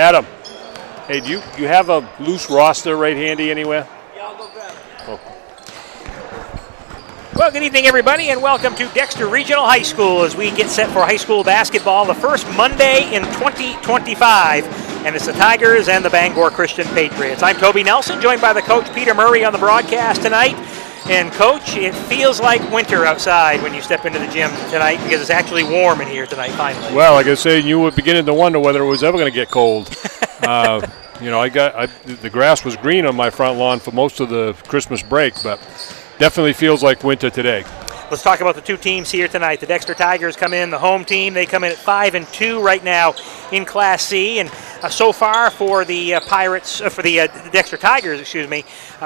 Adam, hey, do you have a loose roster right handy anywhere? Yeah, I'll go grab it. Oh. Well, good evening, everybody, and welcome to Dexter Regional High School as we get set for high school basketball, the first Monday in 2025, and it's the Tigers and the Bangor Christian Patriots. I'm Toby Nelson, joined by the coach Peter Murray on the broadcast tonight. And, Coach, it feels like winter outside when you step into the gym tonight because it's actually warm in here tonight, finally. Well, like I say, you were beginning to wonder whether it was ever going to get cold. The grass was green on my front lawn for most of the Christmas break, but definitely feels like winter today. Let's talk about the two teams here tonight. The Dexter Tigers come in, the home team. They come in at 5-2 right now in Class C. And so far for the Dexter Tigers,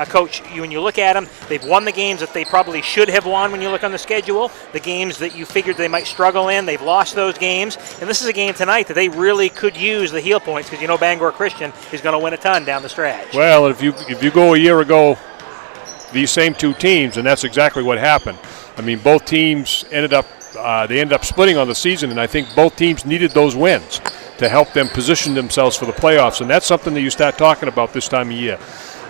Coach, when you look at them, they've won the games that they probably should have won when you look on the schedule. The games that you figured they might struggle in, they've lost those games. And this is a game tonight that they really could use the heel points because you know Bangor Christian is going to win a ton down the stretch. Well, if you go a year ago, these same two teams, and that's exactly what happened. I mean, both teams ended up splitting on the season, and I think both teams needed those wins to help them position themselves for the playoffs, and that's something that you start talking about this time of year.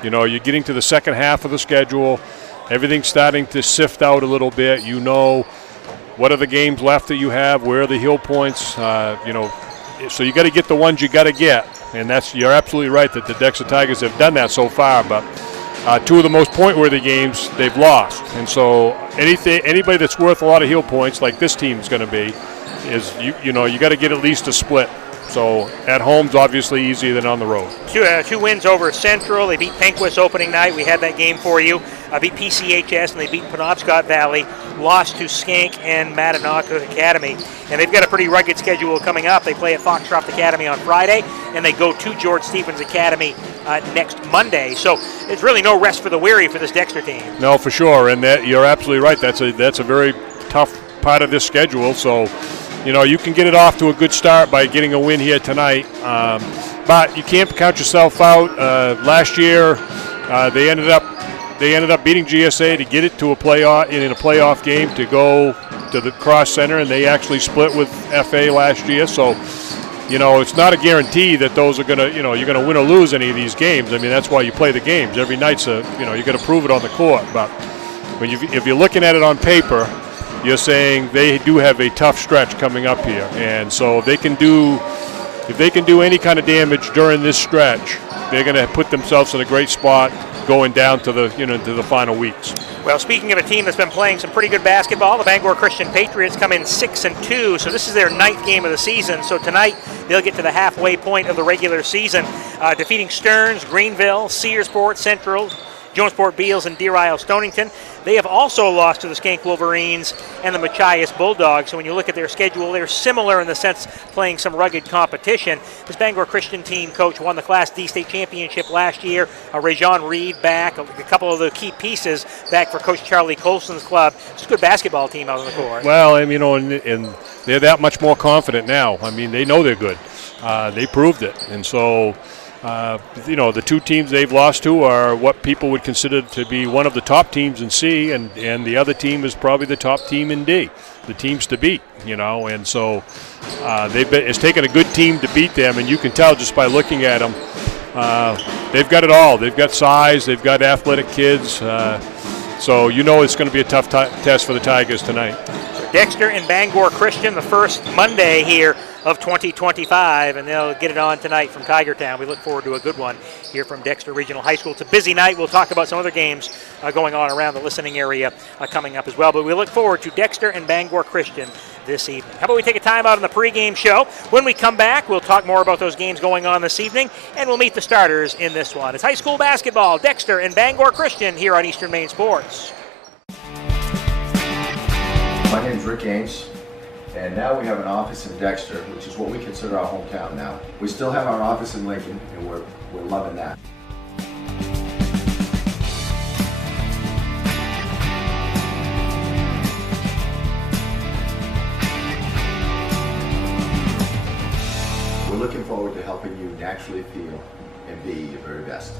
You know, you're getting to the second half of the schedule, everything's starting to sift out a little bit. You know, what are the games left that you have? Where are the heel points? So you got to get the ones you got to get, and you're absolutely right that the Dexter Tigers have done that so far, but two of the most point-worthy games they've lost. And so anybody that's worth a lot of heel points, like this team is going to be, is you got to get at least a split. So at home's obviously easier than on the road. Two wins over Central. They beat Penquist opening night. We had that game for you. Beat PCHS, and they beat Penobscot Valley. Lost to Skank and Mattanock Academy. And they've got a pretty rugged schedule coming up. They play at Foxcroft Academy on Friday, and they go to George Stephens Academy next Monday. So it's really no rest for the weary for this Dexter team. No, for sure, and you're absolutely right. That's a very tough part of this schedule. So, you can get it off to a good start by getting a win here tonight. But you can't count yourself out. Last year, they ended up beating GSA to get it to a playoff in a playoff game to go to the Cross Center, and they actually split with FA last year. So, it's not a guarantee that those are gonna, you're gonna win or lose any of these games. I mean, that's why you play the games. Every night's you got to prove it on the court. But if you're looking at it on paper, you're saying they do have a tough stretch coming up here, and so if they can do any kind of damage during this stretch, they're going to put themselves in a great spot going down to the to the final weeks. Well, speaking of a team that's been playing some pretty good basketball, the Bangor Christian Patriots come in 6-2, so this is their 9th game of the season. So tonight they'll get to the halfway point of the regular season, defeating Stearns, Greenville, Searsport, Central, Jonesport Beals, and Deer Isle Stonington. They have also lost to the Skank Wolverines and the Machias Bulldogs. So when you look at their schedule, they're similar in the sense playing some rugged competition. This Bangor Christian team, Coach, won the Class D state championship last year. Rajon Reed back, a couple of the key pieces back for Coach Charlie Colson's club. It's a good basketball team out on the court. Well, and they're that much more confident now. I mean, they know they're good. They proved it, and so. The two teams they've lost to are what people would consider to be one of the top teams in C, and the other team is probably the top team in D, the teams to beat, and so it's taken a good team to beat them, and you can tell just by looking at them, they've got it all. They've got size, they've got athletic kids, so it's going to be a tough test for the Tigers tonight. Dexter and Bangor Christian, the first Monday here of 2025, and they'll get it on tonight from Tigertown. We look forward to a good one here from Dexter Regional High School. It's a busy night. We'll talk about some other games going on around the listening area coming up as well, but we look forward to Dexter and Bangor Christian this evening. How about we take a time out on the pregame show? When we come back, we'll talk more about those games going on this evening, and we'll meet the starters in this one. It's high school basketball, Dexter and Bangor Christian here on Eastern Maine Sports. My name is Rick Ames, and now we have an office in Dexter, which is what we consider our hometown now. We still have our office in Lincoln, and we're loving that. We're looking forward to helping you naturally feel and be your very best.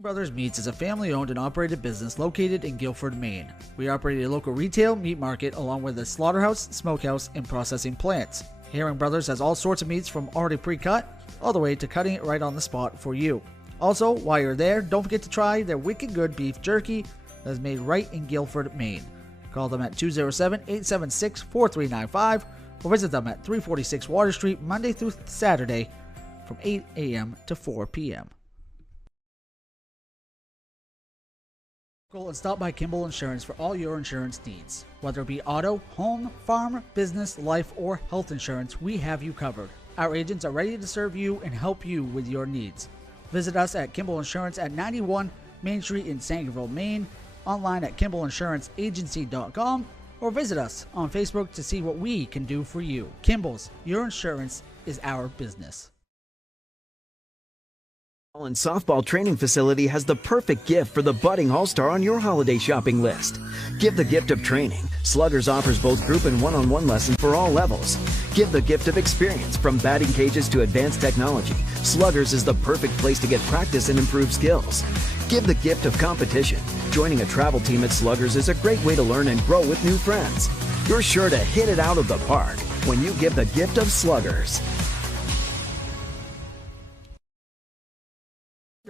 Brothers Meats is a family-owned and operated business located in Guilford, Maine. We operate a local retail meat market along with a slaughterhouse, smokehouse, and processing plants. Herring Brothers has all sorts of meats from already pre-cut all the way to cutting it right on the spot for you. Also, while you're there, don't forget to try their wicked good beef jerky that is made right in Guilford, Maine. Call them at 207-876-4395 or visit them at 346 Water Street Monday through Saturday from 8 a.m. to 4 p.m. And stop by Kimball Insurance for all your insurance needs. Whether it be auto, home, farm, business, life, or health insurance, we have you covered. Our agents are ready to serve you and help you with your needs. Visit us at Kimball Insurance at 91 Main Street in Sangerville, Maine, online at KimballInsuranceAgency.com, or visit us on Facebook to see what we can do for you. Kimball's, your insurance is our business. And softball training facility has the perfect gift for the budding all-star on your holiday shopping list. Give the gift of training. Sluggers offers both group and one-on-one lessons for all levels. Give the gift of experience. From batting cages to advanced technology, Sluggers is the perfect place to get practice and improve skills. Give the gift of competition. Joining a travel team at Sluggers is a great way to learn and grow with new friends. You're sure to hit it out of the park when you give the gift of Sluggers.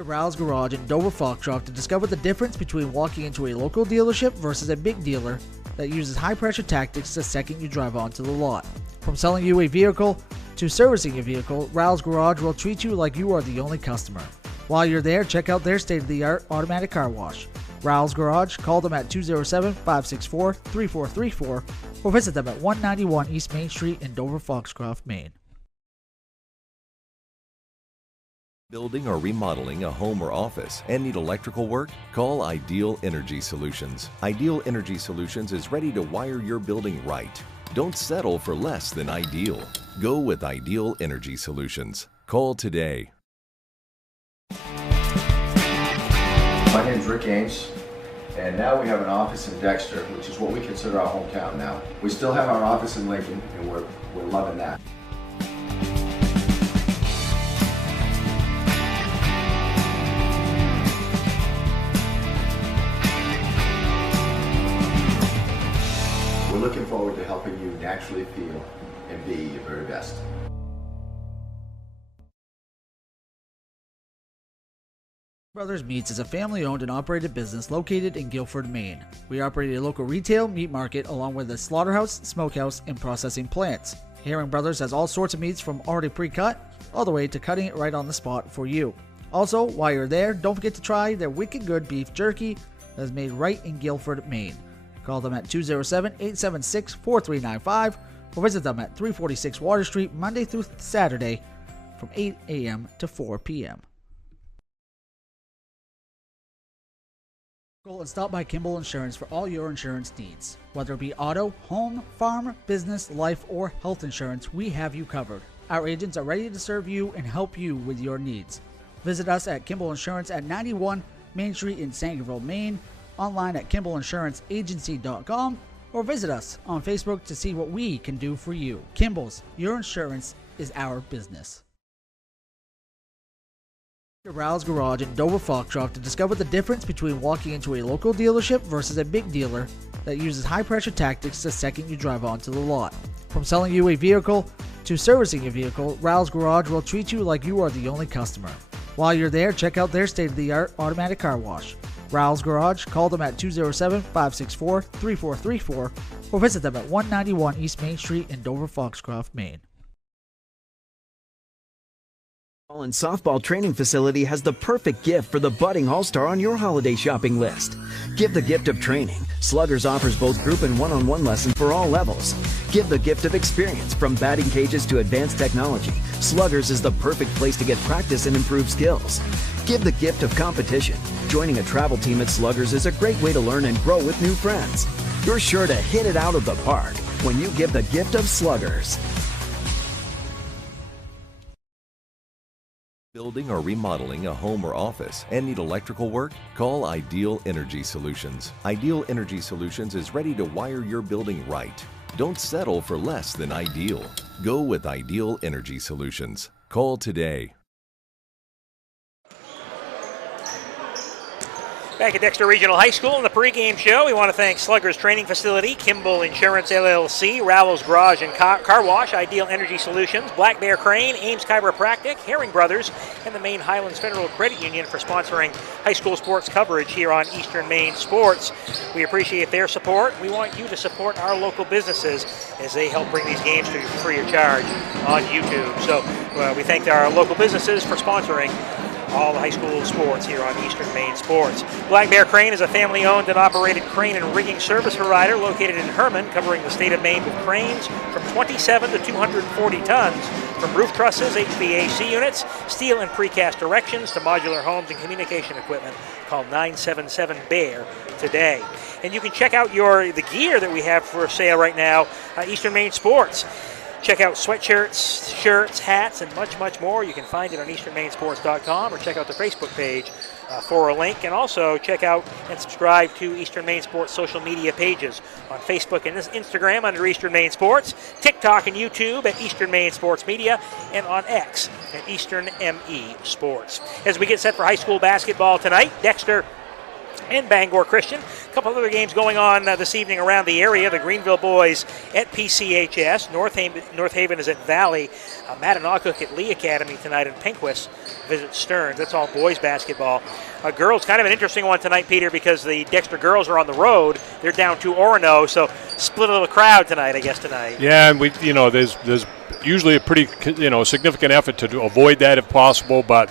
Ral's Garage in Dover Foxcroft to discover the difference between walking into a local dealership versus a big dealer that uses high-pressure tactics the second you drive onto the lot. From selling you a vehicle to servicing a vehicle, Ral's Garage will treat you like you are the only customer. While you're there, check out their state-of-the-art automatic car wash. Ral's Garage, call them at 207-564-3434 or visit them at 191 East Main Street in Dover Foxcroft, Maine. Building or remodeling a home or office and need electrical work? Call Ideal Energy Solutions. Ideal Energy Solutions is ready to wire your building right. Don't settle for less than ideal. Go with Ideal Energy Solutions. Call today. My name is Rick Ames, and now we have an office in Dexter, which is what we consider our hometown now. We still have our office in Lincoln, and we're loving that. We're looking forward to helping you naturally feel and be your very best. Brothers Meats is a family-owned and operated business located in Guilford, Maine. We operate a local retail meat market along with a slaughterhouse, smokehouse, and processing plants. Herring Brothers has all sorts of meats from already pre-cut all the way to cutting it right on the spot for you. Also, while you're there, don't forget to try their wicked good beef jerky that is made right in Guilford, Maine. Call them at 207-876-4395 or visit them at 346 Water Street Monday through Saturday from 8 a.m. to 4 p.m. And stop by Kimball Insurance for all your insurance needs. Whether it be auto, home, farm, business, life, or health insurance, we have you covered. Our agents are ready to serve you and help you with your needs. Visit us at Kimball Insurance at 91 Main Street in Sangerville, Maine, online at KimballInsuranceAgency.com, or visit us on Facebook to see what we can do for you. Kimball's, your insurance is our business. Ral's Garage in Dover Foxcroft to discover the difference between walking into a local dealership versus a big dealer that uses high-pressure tactics the second you drive onto the lot. From selling you a vehicle to servicing a vehicle, Ral's Garage will treat you like you are the only customer. While you're there, check out their state-of-the-art automatic car wash. Ral's Garage, call them at 207-564-3434 or visit them at 191 East Main Street in Dover Foxcroft, Maine. And softball training facility has the perfect gift for the budding all-star on your holiday shopping list. Give the gift of training. Sluggers offers both group and one-on-one lessons for all levels. Give the gift of experience. From batting cages to advanced technology, Sluggers is the perfect place to get practice and improve skills. Give the gift of competition. Joining a travel team at Sluggers is a great way to learn and grow with new friends. You're sure to hit it out of the park when you give the gift of Sluggers. Building or remodeling a home or office and need electrical work? Call Ideal Energy Solutions. Ideal Energy Solutions is ready to wire your building right. Don't settle for less than ideal. Go with Ideal Energy Solutions. Call today. Back at Dexter Regional High School in the pregame show, we want to thank Sluggers Training Facility, Kimball Insurance LLC, Rowell's Garage and Car Wash, Ideal Energy Solutions, Black Bear Crane, Ames Chiropractic, Herring Brothers, and the Maine Highlands Federal Credit Union for sponsoring high school sports coverage here on Eastern Maine Sports. We appreciate their support. We want you to support our local businesses as they help bring these games to you free of charge on YouTube. So we thank our local businesses for sponsoring all the high school sports here on Eastern Maine Sports. Black Bear Crane is a family-owned and operated crane and rigging service provider located in Herman, covering the state of Maine with cranes from 27 to 240 tons, from roof trusses, HVAC units, steel and precast erections to modular homes and communication equipment. Call 977-BEAR today. And you can check out the gear that we have for sale right now, Eastern Maine Sports. Check out sweatshirts, shirts, hats, and much, much more. You can find it on easternmainsports.com or check out the Facebook page for a link. And also check out and subscribe to Eastern Maine Sports social media pages on Facebook and Instagram under Eastern Maine Sports, TikTok and YouTube at Eastern Maine Sports Media, and on X at Eastern ME Sports. As we get set for high school basketball tonight, Dexter and Bangor Christian. A couple other games going on this evening around the area. The Greenville boys at PCHS. North Haven is at Valley. Mattanocook at Lee Academy tonight, and Penquist visits Stearns. That's all boys basketball. Girls, kind of an interesting one tonight, Peter, because the Dexter girls are on the road. They're down to Orono, so split a little crowd tonight, I guess, tonight. Yeah, and there's usually a pretty, significant effort to avoid that if possible, but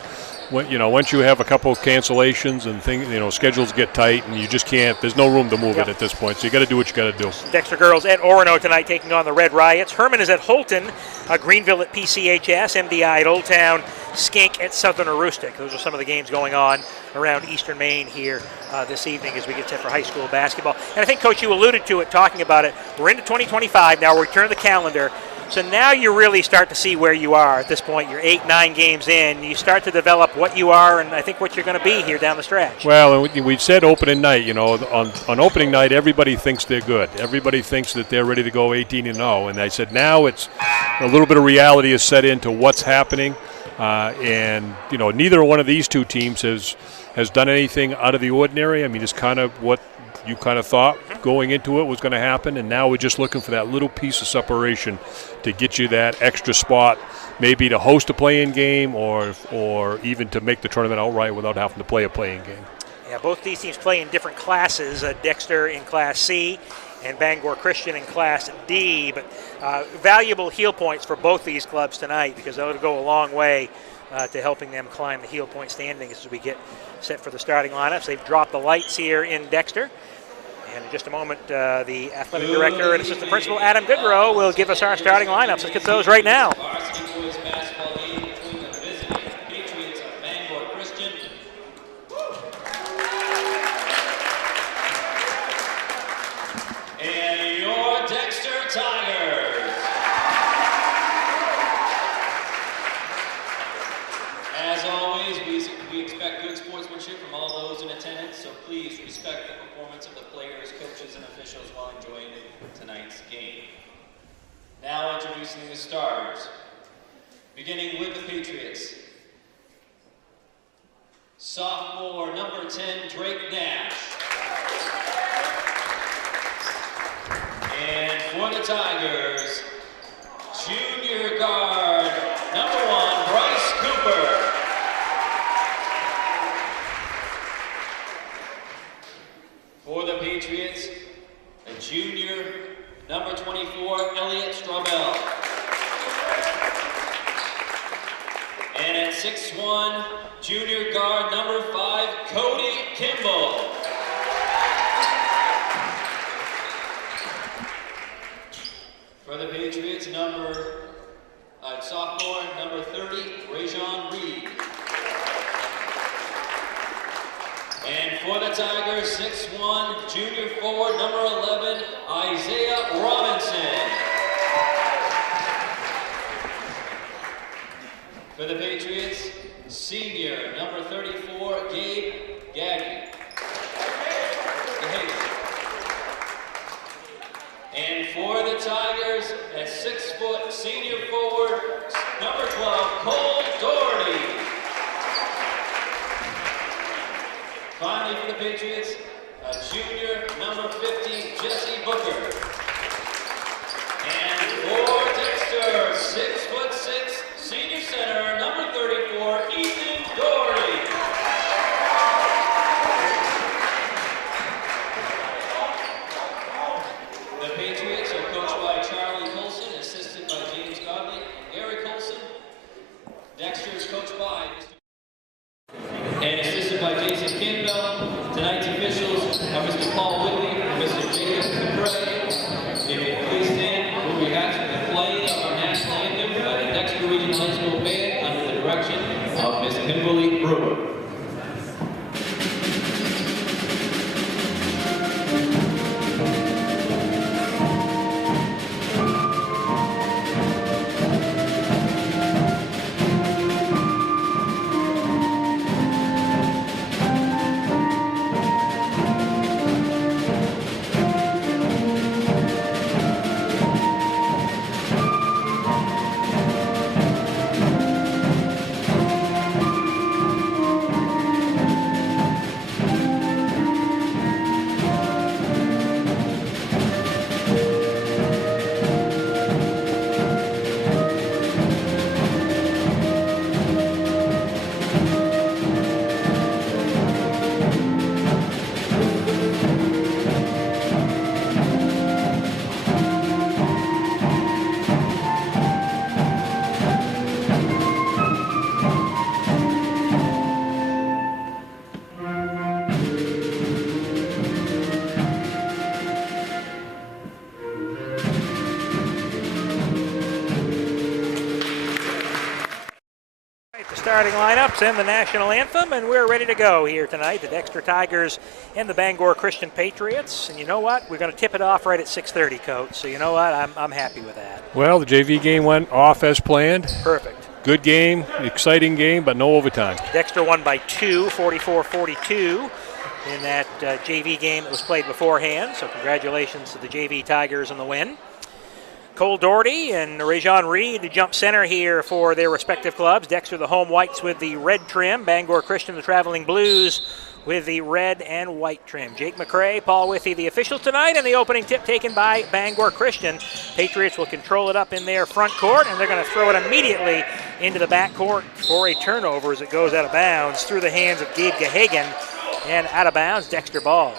once you have a couple of cancellations and things, schedules get tight and you just can't, there's no room to move it at this point. So you got to do what you got to do. Dexter girls at Orono tonight taking on the Red Riots. Herman is at Holton, Greenville at PCHS, MDI at Old Town, Skink at Southern Aroostook. Those are some of the games going on around Eastern Maine here this evening as we get set for high school basketball. And I think, Coach, you alluded to it, talking about it. We're into 2025 now. We're turning the calendar. So now you really start to see where you are at this point. You're 8-9 games in. You start to develop what you are and I think what you're going to be here down the stretch. Well, and we said opening night, on opening night, everybody thinks they're good. Everybody thinks that they're ready to go 18-0. And I said now it's a little bit of reality is set into what's happening. And neither one of these two teams has done anything out of the ordinary. I mean, it's kind of what you kind of thought going into it was going to happen, and now we're just looking for that little piece of separation to get you that extra spot, maybe to host a play-in game or even to make the tournament outright without having to play a play-in game. Yeah, both these teams play in different classes, Dexter in Class C and Bangor Christian in Class D, but valuable heel points for both these clubs tonight because that'll go a long way to helping them climb the heel point standings as we get set for the starting lineups. They've dropped the lights here in Dexter. And in just a moment, the athletic director and assistant principal, Adam Goodrow, will give us our starting lineups. Let's get those right now. Varsity boys basketball game between the visiting Patriots of Bangor Christian. And your Dexter Tigers. As always, we expect good sportsmanship from all those in attendance, so please respect the performance of the players, coaches, and officials while enjoying tonight's game. Now introducing the starters. Beginning with the Patriots. Sophomore number 10, Drake Nash. And for the Tigers, junior guard number 1, Bryce Cooper. For the Patriots, a junior, number 24, Elliot Strobel. And at 6'1", junior guard, number 5, Cody Kimball. For the Patriots, sophomore, number 30, Rajon Reed. And for the Tigers, 6'1", junior forward, number 11, Isaiah Robinson. For the Patriots, senior, number 34, Gabe Gaggy. And for the Tigers, at 6 foot, senior forward, number 12, Cole Doherty. Finally, for the Patriots, a junior, number 50, Jesse Booker. And for Dexter, 6'6", senior center, number 34, Ethan Doherty. The Patriots are coached by Charlie Colson, assisted by James Godley and Gary Colson. Dexter is coached by and assisted by Jason Campbell. Tonight's officials are Mr. Paul Whitley and Mr. Jacob McRae. If you please stand, we'll be back to the play of our national anthem by the Dexter Regional High School Band under the direction of Ms. Kimberly Brewer. Starting lineups and the national anthem, and we're ready to go here tonight. The Dexter Tigers and the Bangor Christian Patriots. And you know what? We're going to tip it off right at 6:30, Coach. So you know what? I'm happy with that. Well, the JV game went off as planned. Perfect. Good game, exciting game, but no overtime. Dexter won by 2, 44-42 in that JV game that was played beforehand. So congratulations to the JV Tigers on the win. Cole Doherty and Rajon Reed, the jump center here for their respective clubs. Dexter, the home whites with the red trim. Bangor Christian, the traveling blues with the red and white trim. Jake McRae, Paul Withy, the officials tonight, and the opening tip taken by Bangor Christian. Patriots will control it up in their front court, and they're going to throw it immediately into the back court for a turnover as it goes out of bounds through the hands of Gabe Gahagan, and out of bounds, Dexter ball.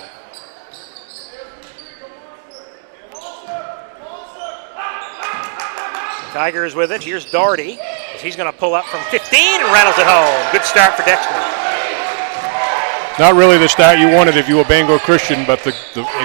Tigers with it. Here's Doherty. He's going to pull up from 15 and rattles it home. Good start for Dexter. Not really the start you wanted if you were Bangor Christian, but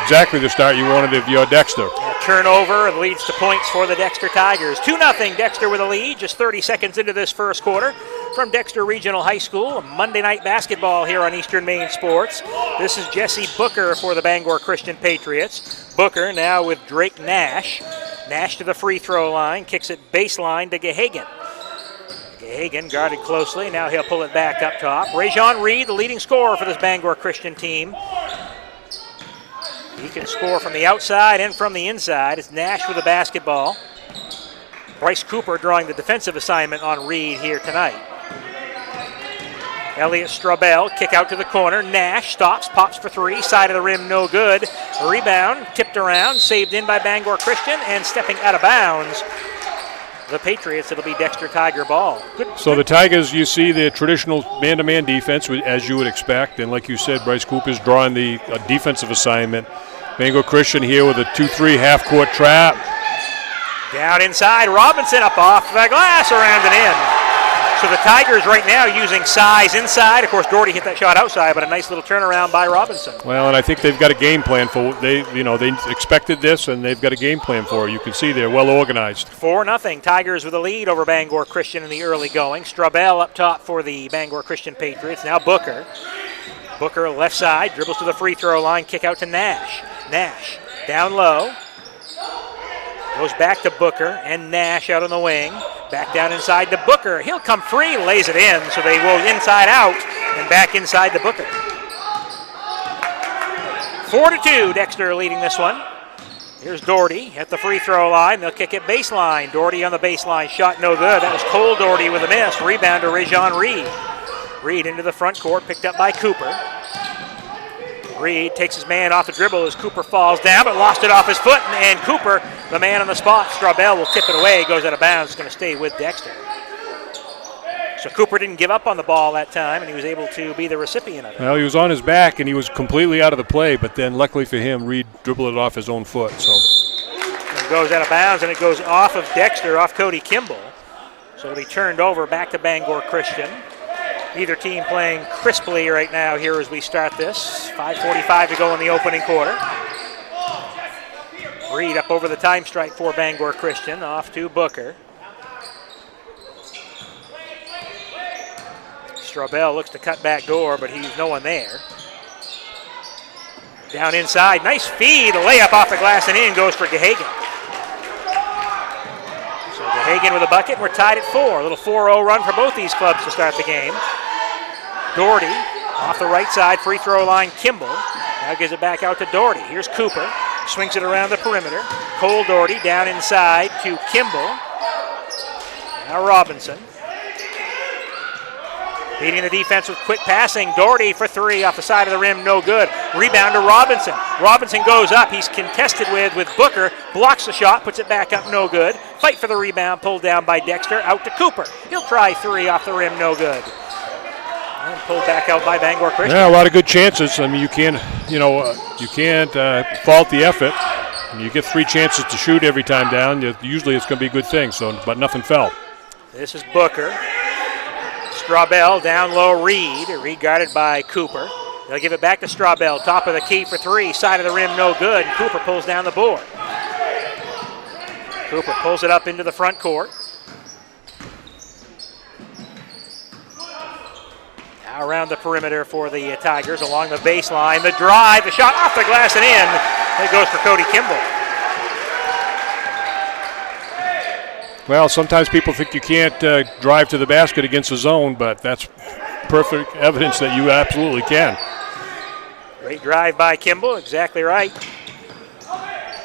exactly the start you wanted if you're Dexter. Turnover leads to points for the Dexter Tigers. 2-0 Dexter with a lead, just 30 seconds into this first quarter. From Dexter Regional High School, Monday night basketball here on Eastern Maine Sports. This is Jesse Booker for the Bangor Christian Patriots. Booker now with Drake Nash. Nash to the free throw line, kicks it baseline to Gahagan. Gahagan guarded closely, now he'll pull it back up top. Rajon Reed, the leading scorer for this Bangor Christian team. He can score from the outside and from the inside. It's Nash with the basketball. Bryce Cooper drawing the defensive assignment on Reed here tonight. Elliot Strobel, kick out to the corner. Nash stops, pops for three. Side of the rim, no good. A rebound, tipped around, saved in by Bangor Christian, and stepping out of bounds. The Patriots, it'll be Dexter Tiger ball. Good. So the Tigers, you see the traditional man-to-man defense, as you would expect. And like you said, Bryce Cooper's drawing the defensive assignment. Bangor Christian here with a 2-3 half-court trap. Down inside, Robinson up off the glass, around and in. So the Tigers right now using size inside. Of course, Doherty hit that shot outside, but a nice little turnaround by Robinson. Well, and I think they've got a game plan for they expected this, and they've got a game plan for it. You can see they're well organized. 4-0. Tigers with a lead over Bangor Christian in the early going. Strobel up top for the Bangor Christian Patriots. Now Booker. Booker left side, dribbles to the free throw line, kick out to Nash. Nash down low. Goes back to Booker and Nash out on the wing. Back down inside to Booker. He'll come free, lays it in, so they go inside out and back inside to Booker. 4-2, Dexter leading this one. Here's Doherty at the free throw line. They'll kick it baseline. Doherty on the baseline. Shot no good. That was Cole Doherty with a miss. Rebound to Rajon Reed. Reed into the front court, picked up by Cooper. Reed takes his man off the dribble as Cooper falls down, but lost it off his foot, and Cooper, the man on the spot, Straubel will tip it away, goes out of bounds, it's going to stay with Dexter. So Cooper didn't give up on the ball that time, and he was able to be the recipient of it. Well, he was on his back, and he was completely out of the play, but then luckily for him, Reed dribbled it off his own foot. So it goes out of bounds, and it goes off of Dexter, off Cody Kimball. So it'll be turned over back to Bangor Christian. Either team playing crisply right now here as we start this. 5:45 to go in the opening quarter. Reed up over the time strike for Bangor Christian, off to Booker. Straubel looks to cut back door, but he's no one there. Down inside, nice feed, a layup off the glass and in goes for Gahagan. So Gahagan with a bucket, and we're tied at 4. A little 4-0 run for both these clubs to start the game. Doherty off the right side, free throw line, Kimball. Now gives it back out to Doherty. Here's Cooper, swings it around the perimeter. Cole Doherty down inside to Kimball. Now Robinson. Beating the defense with quick passing. Doherty for 3 off the side of the rim, no good. Rebound to Robinson. Robinson goes up, he's contested with Booker. Blocks the shot, puts it back up, no good. Fight for the rebound, pulled down by Dexter, out to Cooper. He'll try 3 off the rim, no good. And pulled back out by Bangor Christian. Yeah, a lot of good chances. I mean, you can't fault the effort. You get 3 chances to shoot every time down. Usually it's going to be a good thing. So, but nothing fell. This is Booker. Straubel down low, Reed guarded by Cooper. They'll give it back to Straubel, top of the key for 3, side of the rim, no good. Cooper pulls down the board. Cooper pulls it up into the front court. Now around the perimeter for the Tigers along the baseline. The drive, the shot off the glass and in. It goes for Cody Kimball. Well, sometimes people think you can't drive to the basket against the zone, but that's perfect evidence that you absolutely can. Great drive by Kimball, exactly right.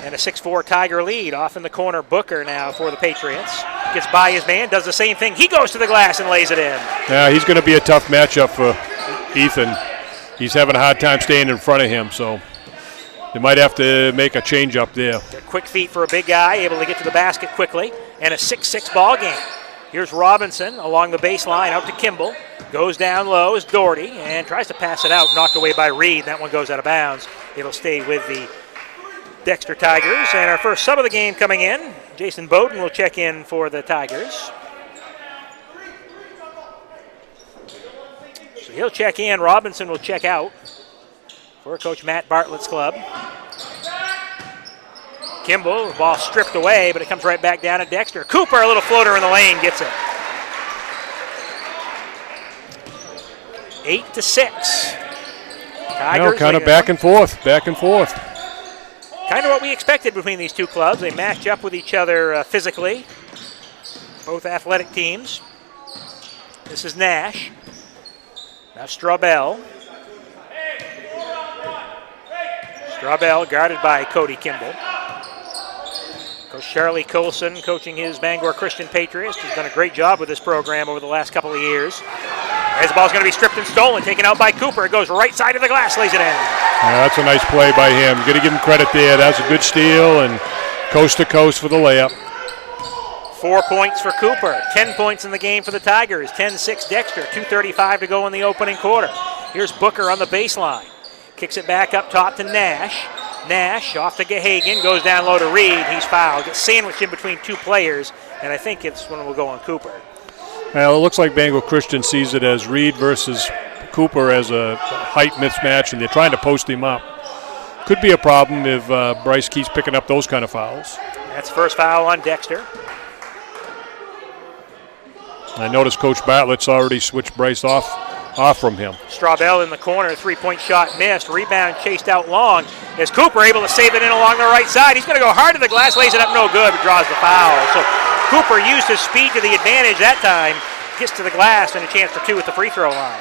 And a 6-4 Tiger lead off in the corner. Booker now for the Patriots. Gets by his man, does the same thing. He goes to the glass and lays it in. Yeah, he's going to be a tough matchup for Ethan. He's having a hard time staying in front of him, so they might have to make a change up there. Quick feet for a big guy, able to get to the basket quickly. And a 6-6 ball game. Here's Robinson along the baseline, out to Kimball. Goes down low is Doherty and tries to pass it out, knocked away by Reed. That one goes out of bounds. It'll stay with the Dexter Tigers. And our first sub of the game coming in. Jason Bowden will check in for the Tigers. So he'll check in. Robinson will check out for Coach Matt Bartlett's club. Kimball, the ball stripped away, but it comes right back down to Dexter. Cooper, a little floater in the lane, gets it. 8-6. Tigers kind of back and forth. Kind of what we expected between these two clubs. They match up with each other physically. Both athletic teams. This is Nash. Now Straubel. Straubel guarded by Cody Kimball. Coach Charlie Colson coaching his Bangor Christian Patriots. He's done a great job with this program over the last couple of years. As the ball's going to be stripped and stolen, taken out by Cooper. It goes right side of the glass, lays it in. Yeah, that's a nice play by him. Got to give him credit there. That's a good steal and coast to coast for the layup. 4 points for Cooper. 10 points in the game for the Tigers. 10-6 Dexter. 2:35 to go in the opening quarter. Here's Booker on the baseline. Kicks it back up top to Nash. Nash off to Gahagan, goes down low to Reed. He's fouled. Gets sandwiched in between 2 players, and I think it's when we'll go on Cooper. Well, it looks like Bangor Christian sees it as Reed versus Cooper as a height mismatch, and they're trying to post him up. Could be a problem if Bryce keeps picking up those kind of fouls. That's first foul on Dexter. I noticed Coach Bartlett's already switched Bryce off from him. Straubel in the corner, 3-point shot missed. Rebound chased out long. Is Cooper able to save it in along the right side? He's going to go hard to the glass, lays it up, no good, but draws the foul. So Cooper used his speed to the advantage that time, gets to the glass, and a chance for 2 at the free throw line.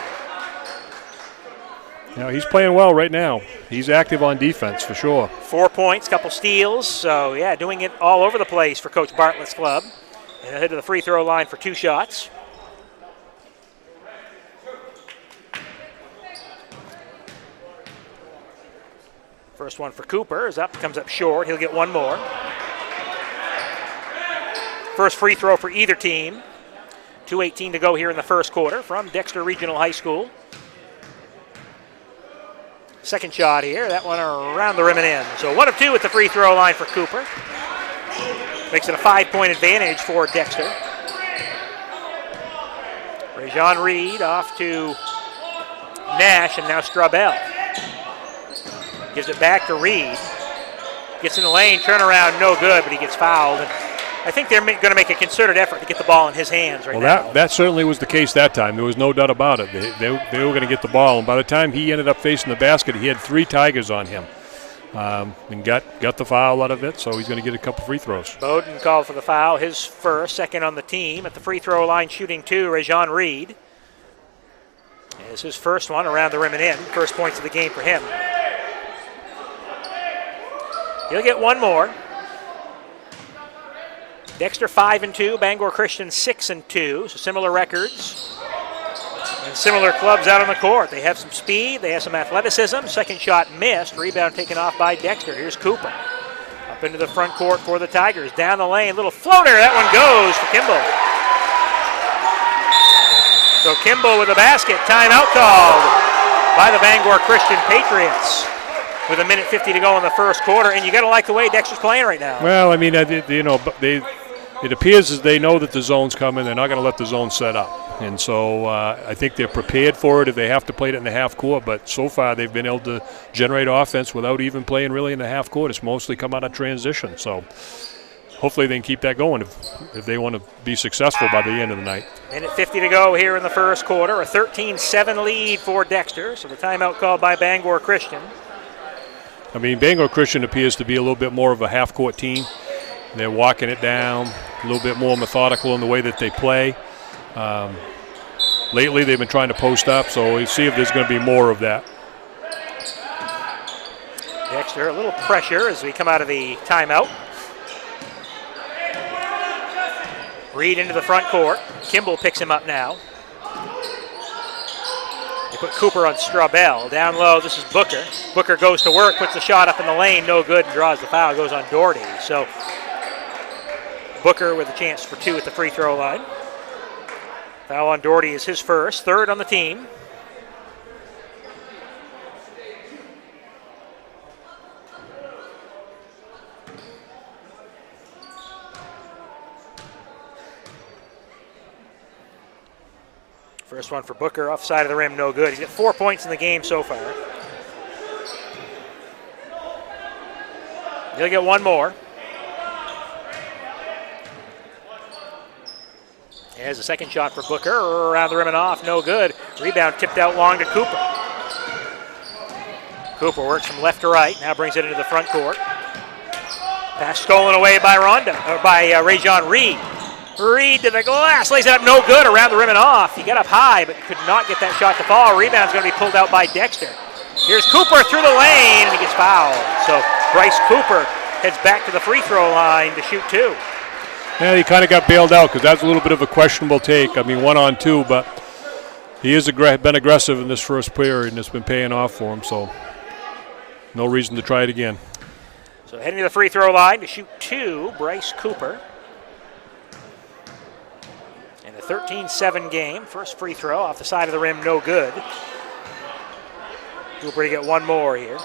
Yeah, he's playing well right now. He's active on defense for sure. 4 points, couple steals. So, yeah, doing it all over the place for Coach Bartlett's club. And head to the free throw line for 2 shots. First one for Cooper is up, comes up short. He'll get one more. First free throw for either team. 2:18 to go here in the first quarter from Dexter Regional High School. Second shot here, that one around the rim and in. So 1 of 2 at the free throw line for Cooper. Makes it a 5-point advantage for Dexter. Rajon Reed off to Nash, and now Strabell. Gives it back to Reed. Gets in the lane, turnaround, no good, but he gets fouled. And I think they're going to make a concerted effort to get the ball in his hands right now. Well, that certainly was the case that time. There was no doubt about it. They were going to get the ball, and by the time he ended up facing the basket, he had 3 Tigers on him. And got the foul out of it, so he's going to get a couple free throws. Bowden called for the foul, his first, second on the team. At the free throw line, shooting 2, Rajon Reed. It's his first one around the rim and in. First points of the game for him. He'll get one more. Dexter 5-2, Bangor Christian 6-2, so similar records. And similar clubs out on the court. They have some speed, they have some athleticism. Second shot missed, rebound taken off by Dexter. Here's Cooper. Up into the front court for the Tigers. Down the lane, little floater, that one goes for Kimball. So Kimball with a basket, timeout called by the Bangor Christian Patriots. With 1:50 to go in the first quarter, and you got to like the way Dexter's playing right now. Well, I mean, it appears as they know that the zone's coming. They're not going to let the zone set up. And so I think they're prepared for it if they have to play it in the half court. But so far they've been able to generate offense without even playing really in the half court. It's mostly come out of transition. So hopefully they can keep that going if they want to be successful by the end of the night. 1:50 to go here in the first quarter. A 13-7 lead for Dexter. So the timeout called by Bangor Christian. I mean, Bangor Christian appears to be a little bit more of a half court team. They're walking it down, a little bit more methodical in the way that they play. Lately, they've been trying to post up, so we'll see if there's going to be more of that. Dexter, a little pressure as we come out of the timeout. Reed into the front court. Kimball picks him up now. They put Cooper on Strabell. Down low, this is Booker. Booker goes to work, puts the shot up in the lane, no good, and draws the foul. Goes on Doherty. So Booker with a chance for 2 at the free throw line. Foul on Doherty is his first, third on the team. First one for Booker, off side of the rim, no good. He's got 4 points in the game so far. He'll get one more. There's a second shot for Booker, around the rim and off, no good. Rebound tipped out long to Cooper. Cooper works from left to right, now brings it into the front court. Pass stolen away by Rajon Reed. Reed to the glass, lays it up, no good, around the rim and off. He got up high, but could not get that shot to fall. Rebound's going to be pulled out by Dexter. Here's Cooper through the lane, and he gets fouled. So Bryce Cooper heads back to the free throw line to shoot 2. Yeah, he kind of got bailed out because that's a little bit of a questionable take. I mean, 1-on-2, but he has been aggressive in this first period, and it's been paying off for him, so no reason to try it again. So heading to the free throw line to shoot 2, Bryce Cooper. And a 13-7 game. First free throw off the side of the rim, no good. Cooper to get one more here.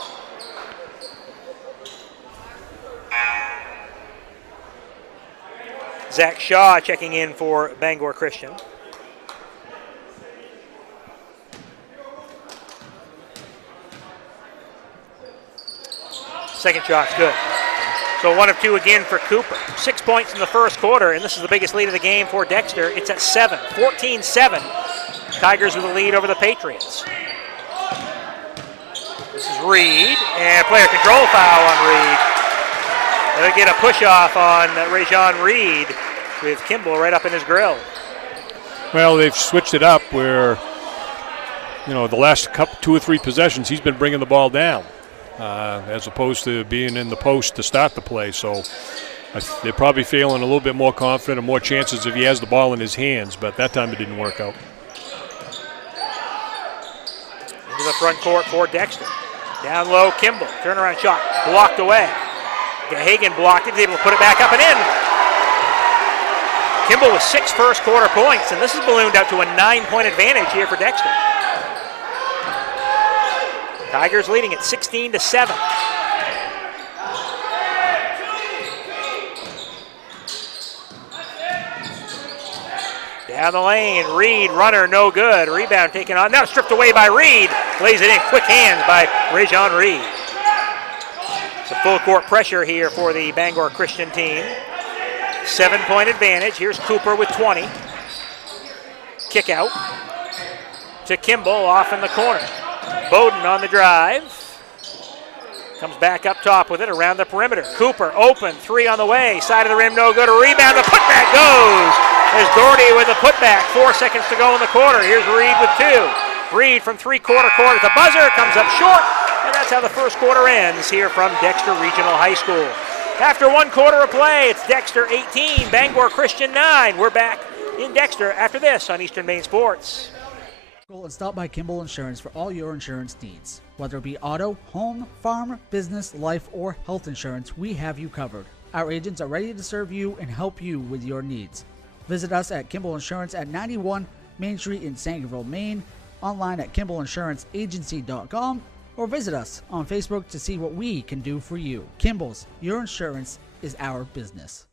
Zach Shaw checking in for Bangor Christian. Second shot's good. So 1 of 2 again for Cooper. 6 points in the first quarter, and this is the biggest lead of the game for Dexter. It's at 7, 14-7. Tigers with a lead over the Patriots. This is Reed, and player control foul on Reed. They'll get a push-off on Rajon Reed with Kimball right up in his grill. Well, they've switched it up where, the last 2 or 3 possessions, he's been bringing the ball down as opposed to being in the post to start the play. So they're probably feeling a little bit more confident and more chances if he has the ball in his hands, but that time it didn't work out. Into the front court for Dexter. Down low, Kimball. Turnaround shot. Blocked away. Gahagan blocked it. He's able to put it back up and in. Kimball with 6 first quarter points, and this has ballooned out to a 9-point advantage here for Dexter. Tigers leading at 16-7. Down the lane, Reed, runner, no good. Rebound taken on, now stripped away by Reed. Lays it in, quick hands by Rajon Reed. Some full court pressure here for the Bangor Christian team. 7-point advantage. Here's Cooper with 20. Kick out to Kimball off in the corner. Bowden on the drive. Comes back up top with it around the perimeter. Cooper open, 3 on the way. Side of the rim, no good. A rebound, the putback goes. There's Doherty with the putback. 4 seconds to go in the quarter. Here's Reed with 2. Reed from 3-quarter court at the buzzer. Comes up short. And that's how the first quarter ends here from Dexter Regional High School. After 1 quarter of play, it's Dexter 18, Bangor Christian 9. We're back in Dexter after this on Eastern Maine Sports. And stop by Kimball Insurance for all your insurance needs. Whether it be auto, home, farm, business, life, or health insurance, we have you covered. Our agents are ready to serve you and help you with your needs. Visit us at Kimball Insurance at 91 Main Street in Sangerville, Maine, online at KimballInsuranceAgency.com, or visit us on Facebook to see what we can do for you. Kimball's, your insurance is our business.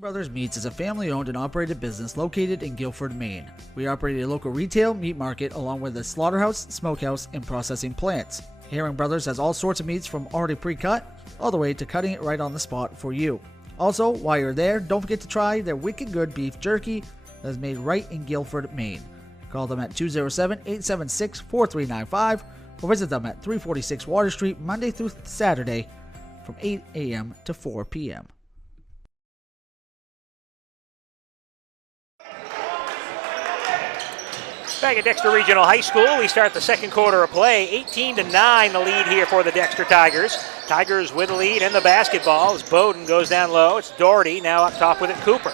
Brothers Meats is a family-owned and operated business located in Guilford, Maine. We operate a local retail meat market along with a slaughterhouse, smokehouse, and processing plants. Herring Brothers has all sorts of meats from already pre-cut all the way to cutting it right on the spot for you. Also, while you're there, don't forget to try their wicked good beef jerky that is made right in Guilford, Maine. Call them at 207-876-4395 or visit them at 346 Water Street Monday through Saturday from 8 a.m. to 4 p.m. Back at Dexter Regional High School, we start the second quarter of play. 18-9 the lead here for the Dexter Tigers. Tigers with the lead and the basketball as Bowden goes down low. It's Doherty now up top with it. Cooper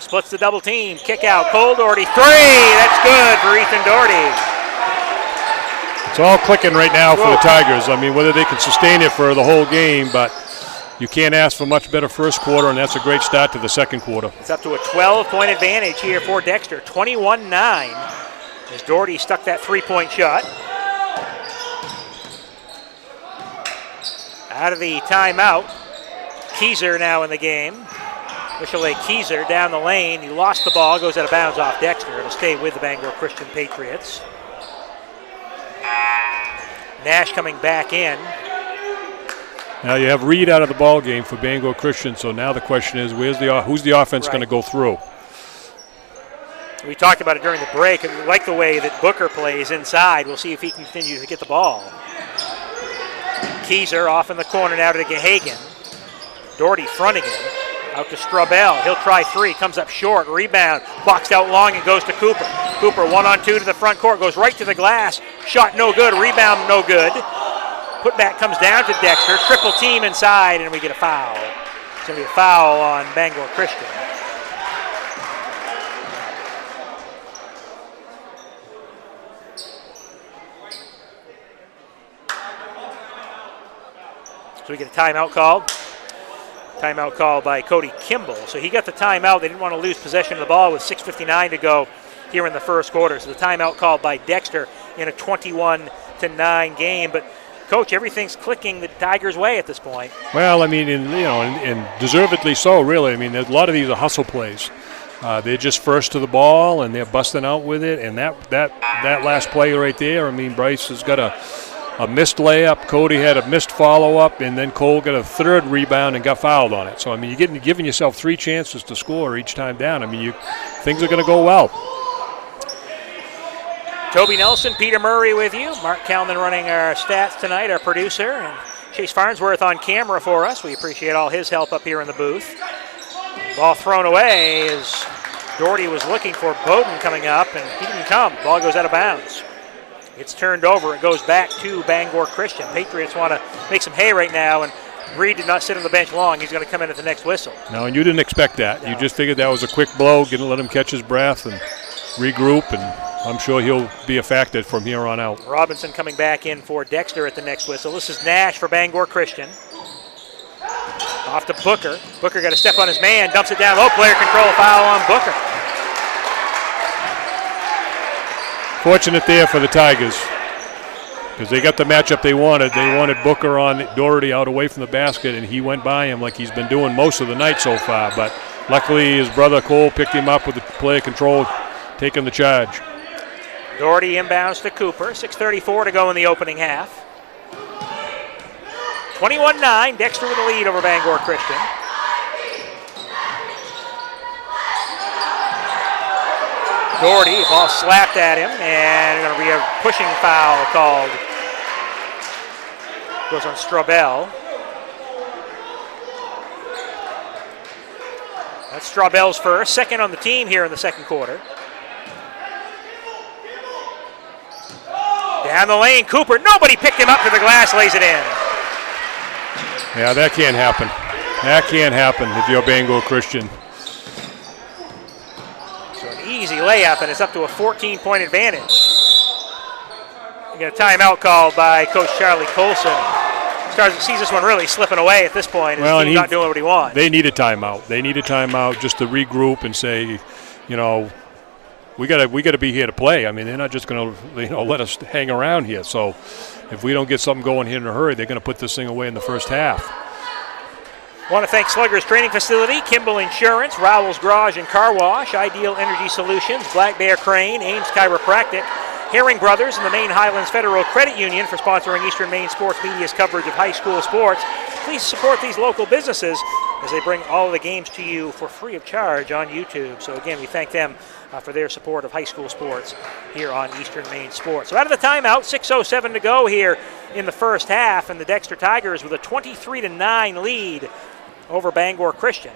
splits the double team. Kick out. Cole Doherty. 3. That's good for Ethan Doherty. It's all clicking right now for the Tigers. I mean, whether they can sustain it for the whole game, but you can't ask for much better first quarter, and that's a great start to the second quarter. It's up to a 12-point advantage here for Dexter. 21-9. As Doherty stuck that 3-point shot. Out of the timeout, Keyser now in the game. Michele Keyser down the lane. He lost the ball, goes out of bounds off Dexter. It'll stay with the Bangor Christian Patriots. Nash coming back in. Now you have Reed out of the ball game for Bangor Christian, so now the question is, who's the offense going to go through? We talked about it during the break, and we like the way that Booker plays inside. We'll see if he can continue to get the ball. Keyser off in the corner now to Gahagan. Doherty fronting him. Out to Strobel. He'll try 3. Comes up short. Rebound. Boxed out long and goes to Cooper. Cooper 1-on-2 to the front court. Goes right to the glass. Shot no good. Rebound no good. Putback comes down to Dexter. Triple team inside, and we get a foul. It's going to be a foul on Bangor Christian. So we get a timeout called. Timeout called by Cody Kimball. So he got the timeout. They didn't want to lose possession of the ball with 6:59 to go here in the first quarter. So the timeout called by Dexter in a 21-9 game. But Coach, everything's clicking the Tigers' way at this point. Well, I mean, and deservedly so, really. I mean, a lot of these are hustle plays. They're just first to the ball and they're busting out with it. And that last play right there, I mean, Bryce has got a missed layup, Cody had a missed follow-up, and then Cole got a third rebound and got fouled on it. So, I mean, you're giving yourself 3 chances to score each time down. I mean, things are going to go well. Toby Nelson, Peter Murray with you. Mark Kalman running our stats tonight, our producer, and Chase Farnsworth on camera for us. We appreciate all his help up here in the booth. Ball thrown away as Doherty was looking for Bowden coming up, and he didn't come. Ball goes out of bounds. It's turned over. It goes back to Bangor Christian. Patriots want to make some hay right now, and Reed did not sit on the bench long. He's going to come in at the next whistle. No, and you didn't expect that. No. You just figured that was a quick blow, let him catch his breath and regroup. And I'm sure he'll be a factor from here on out. Robinson coming back in for Dexter at the next whistle. This is Nash for Bangor Christian. Off to Booker. Booker got a step on his man, dumps it down low. Player control, foul on Booker. Fortunate there for the Tigers because they got the matchup they wanted. They wanted Booker on Doherty out away from the basket, and he went by him like he's been doing most of the night so far. But luckily his brother Cole picked him up with the player control, taking the charge. Doherty inbounds to Cooper. 6:34 to go in the opening half. 21-9, Dexter with a lead over Bangor Christian. Doherty, ball slapped at him, and going to be a pushing foul called. Goes on Straubel. That's Straubel's first, second on the team here in the second quarter. Down the lane, Cooper, nobody picked him up to the glass, lays it in. Yeah, that can't happen. That can't happen if you're Bangor Christian. So an easy layup, and it's up to a 14-point advantage. You got a timeout called by Coach Charlie Colson. Sees this one really slipping away at this point. His team's not doing what he wants. They need a timeout. They need a timeout just to regroup and say, you know, we gotta be here to play. I mean, they're not just going to let us hang around here. So if we don't get something going here in a hurry, they're going to put this thing away in the first half. Want to thank Slugger's Training Facility, Kimball Insurance, Rowell's Garage and Car Wash, Ideal Energy Solutions, Black Bear Crane, Ames Chiropractic, Herring Brothers, and the Maine Highlands Federal Credit Union for sponsoring Eastern Maine Sports Media's coverage of high school sports. Please support these local businesses as they bring all of the games to you for free of charge on YouTube. So again, we thank them for their support of high school sports here on Eastern Maine Sports. So out of the timeout, 6:07 to go here in the first half, and the Dexter Tigers with a 23-9 lead over Bangor Christian.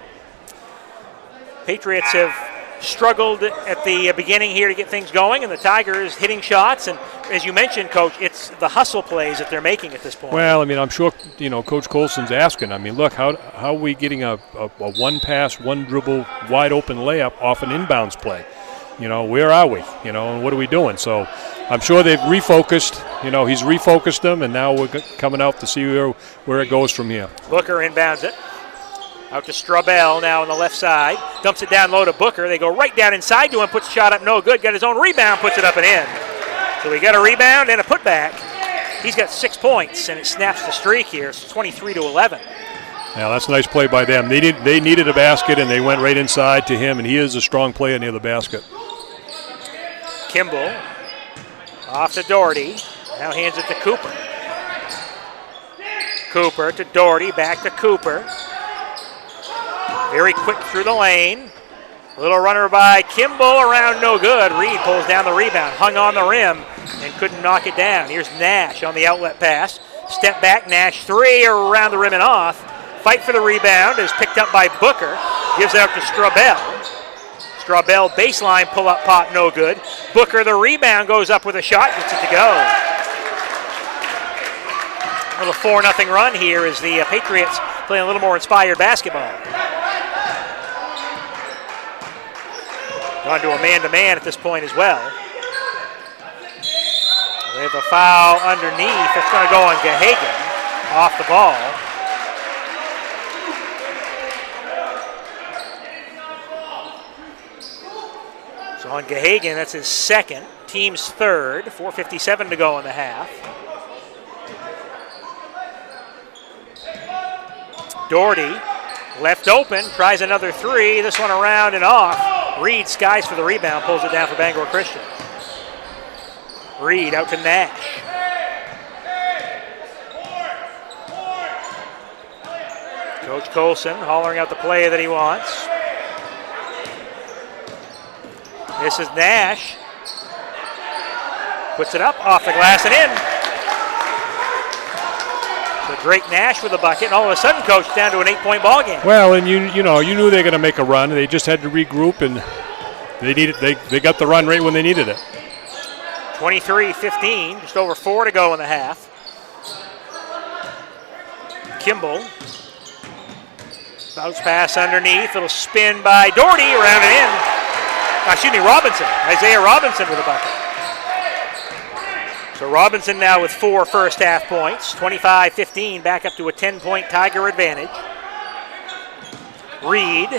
Patriots have struggled at the beginning here to get things going, and the Tigers hitting shots. And as you mentioned, Coach, it's the hustle plays that they're making at this point. Well, I mean, I'm sure, Coach Colson's asking. I mean, look, how are we getting a one pass, one dribble, wide open layup off an inbounds play? Where are we? And what are we doing? So I'm sure they've refocused. He's refocused them, and now we're coming out to see where it goes from here. Booker inbounds it. Out to Straubel now on the left side. Dumps it down low to Booker. They go right down inside to him. Puts the shot up, no good. Got his own rebound, puts it up and in. So we got a rebound and a putback. He's got 6 points, and it snaps the streak here. It's 23-11. Yeah, that's a nice play by them. They needed a basket, and they went right inside to him, and he is a strong player near the basket. Kimball off to Doherty. Now hands it to Cooper. Cooper to Doherty, back to Cooper. Very quick through the lane. Little runner by Kimball, around no good. Reed pulls down the rebound, hung on the rim, and couldn't knock it down. Here's Nash on the outlet pass. Step back, Nash three, around the rim and off. Fight for the rebound is picked up by Booker. Gives it out to Straubel. Straubel baseline pull-up pop, no good. Booker, the rebound, goes up with a shot, gets it to go. A little 4-0 run here as the Patriots playing a little more inspired basketball. Gone to a man-to-man at this point as well. They have a foul underneath. That's going to go on Gahagan off the ball. So on Gahagan, that's his second, team's third. 4:57 to go in the half. Doherty, left open, tries another three. This one around and off. Reed skies for the rebound, pulls it down for Bangor Christian. Reed out to Nash. Coach Colson hollering out the play that he wants. This is Nash. Puts it up off the glass and in. So Drake Nash with a bucket, and all of a sudden, Coach, down to an 8-point ball game. Well, and you knew they were going to make a run. They just had to regroup, and they got the run right when they needed it. 23-15, just over 4 to go in the half. Kimball. Bounce pass underneath, little spin by Doherty, around and in. Robinson. Isaiah Robinson with a bucket. So Robinson now with 4 first half points. 25-15, back up to a 10-point Tiger advantage. Reed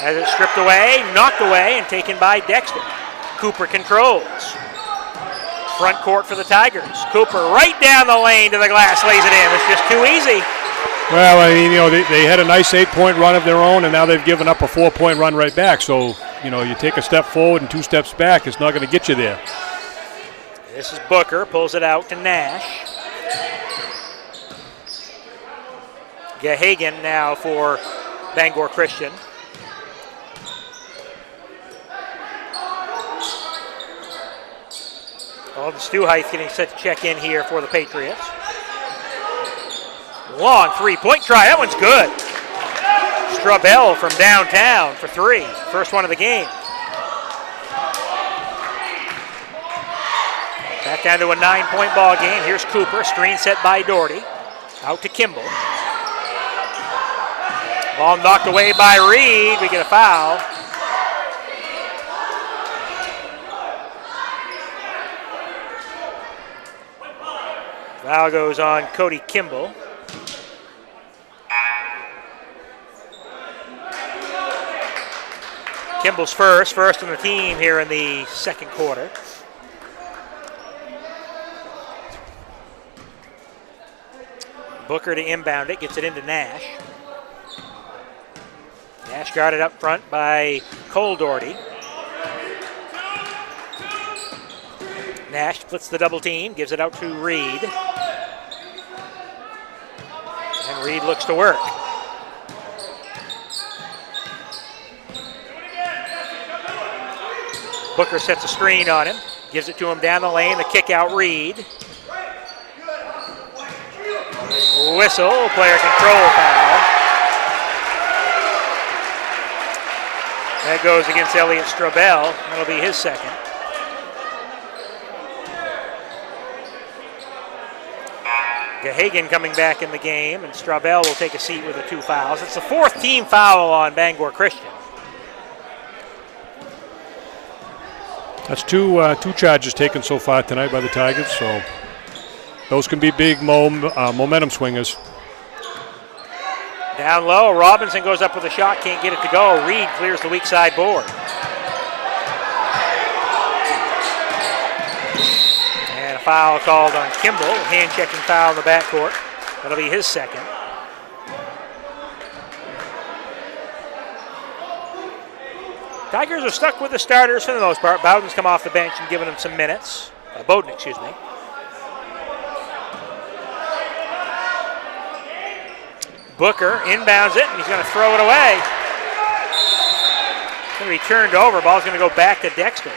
has it stripped away, knocked away, and taken by Dexter. Cooper controls. Front court for the Tigers. Cooper right down the lane to the glass, lays it in. It's just too easy. Well, I mean, they had a nice 8-point run of their own, and now they've given up a 4-point run right back. So, you take a step forward and 2 steps back, it's not going to get you there. This is Booker, pulls it out to Nash. Gahagan now for Bangor Christian. Alden Stuheith getting set to check in here for the Patriots. Long 3-point try, that one's good. Strabell from downtown for 3, first one of the game. Back down to a 9-point ball game. Here's Cooper, screen set by Doherty. Out to Kimball. Ball knocked away by Reed. We get a foul. Foul goes on Cody Kimball. Kimball's first on the team here in the second quarter. Booker to inbound it, gets it into Nash. Nash guarded up front by Cole Doherty. Nash splits the double team, gives it out to Reed. And Reed looks to work. Booker sets a screen on him, gives it to him down the lane, the kick out Reed. Whistle, player control foul. That goes against Elliot Strabell. That'll be his second. Gahagan coming back in the game, and Strabell will take a seat with the 2 fouls. It's the 4th team foul on Bangor Christian. That's two charges taken so far tonight by the Tigers, so those can be big momentum swingers. Down low, Robinson goes up with a shot, can't get it to go. Reed clears the weak side board. And a foul called on Kimball, hand-checking foul in the backcourt. That'll be his second. Tigers are stuck with the starters for the most part. Bowden's come off the bench and given them some minutes. Bowden, excuse me. Booker inbounds it, and he's going to throw it away. It's going to be turned over. Ball's going to go back to Dexter.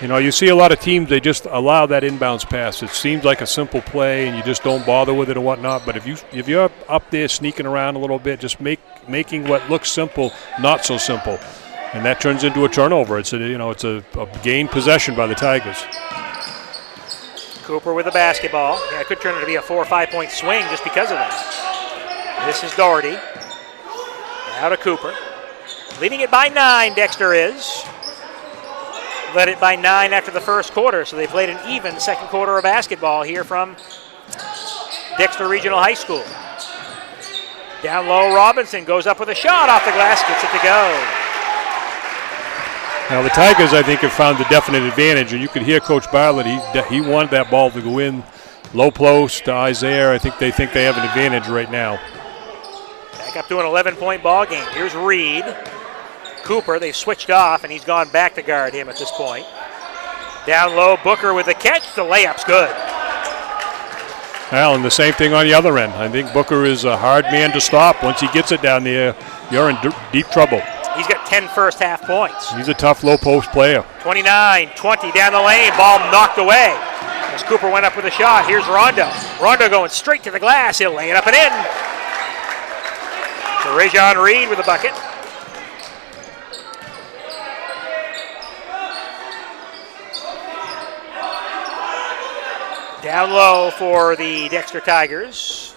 You see a lot of teams, they just allow that inbounds pass. It seems like a simple play, and you just don't bother with it or whatnot. But if you're up there sneaking around a little bit, just making what looks simple not so simple. And that turns into a turnover. It's a gained possession by the Tigers. Cooper with the basketball. Yeah, it could turn into be a 4 or 5 point swing just because of that. This is Doherty. Now to Cooper. Leading it by 9, Dexter is. Led it by 9 after the first quarter, so they played an even second quarter of basketball here from Dexter Regional High School. Down low, Robinson goes up with a shot off the glass, gets it to go. Now the Tigers, I think, have found a definite advantage, and you could hear Coach Bartlett. He wanted that ball to go in low post to Isaiah. I think they have an advantage right now. Back up to an 11-point ball game. Here's Reed. Cooper, they've switched off, and he's gone back to guard him at this point. Down low, Booker with the catch. The layup's good. Well, and the same thing on the other end. I think Booker is a hard man to stop. Once he gets it down there, you're in deep trouble. He's got 10 first half points. He's a tough low post player. 29-20 down the lane. Ball knocked away as Cooper went up with a shot. Here's Rondo. Rondo going straight to the glass. He'll lay it up and in. So Rajon Reed with a bucket. Down low for the Dexter Tigers.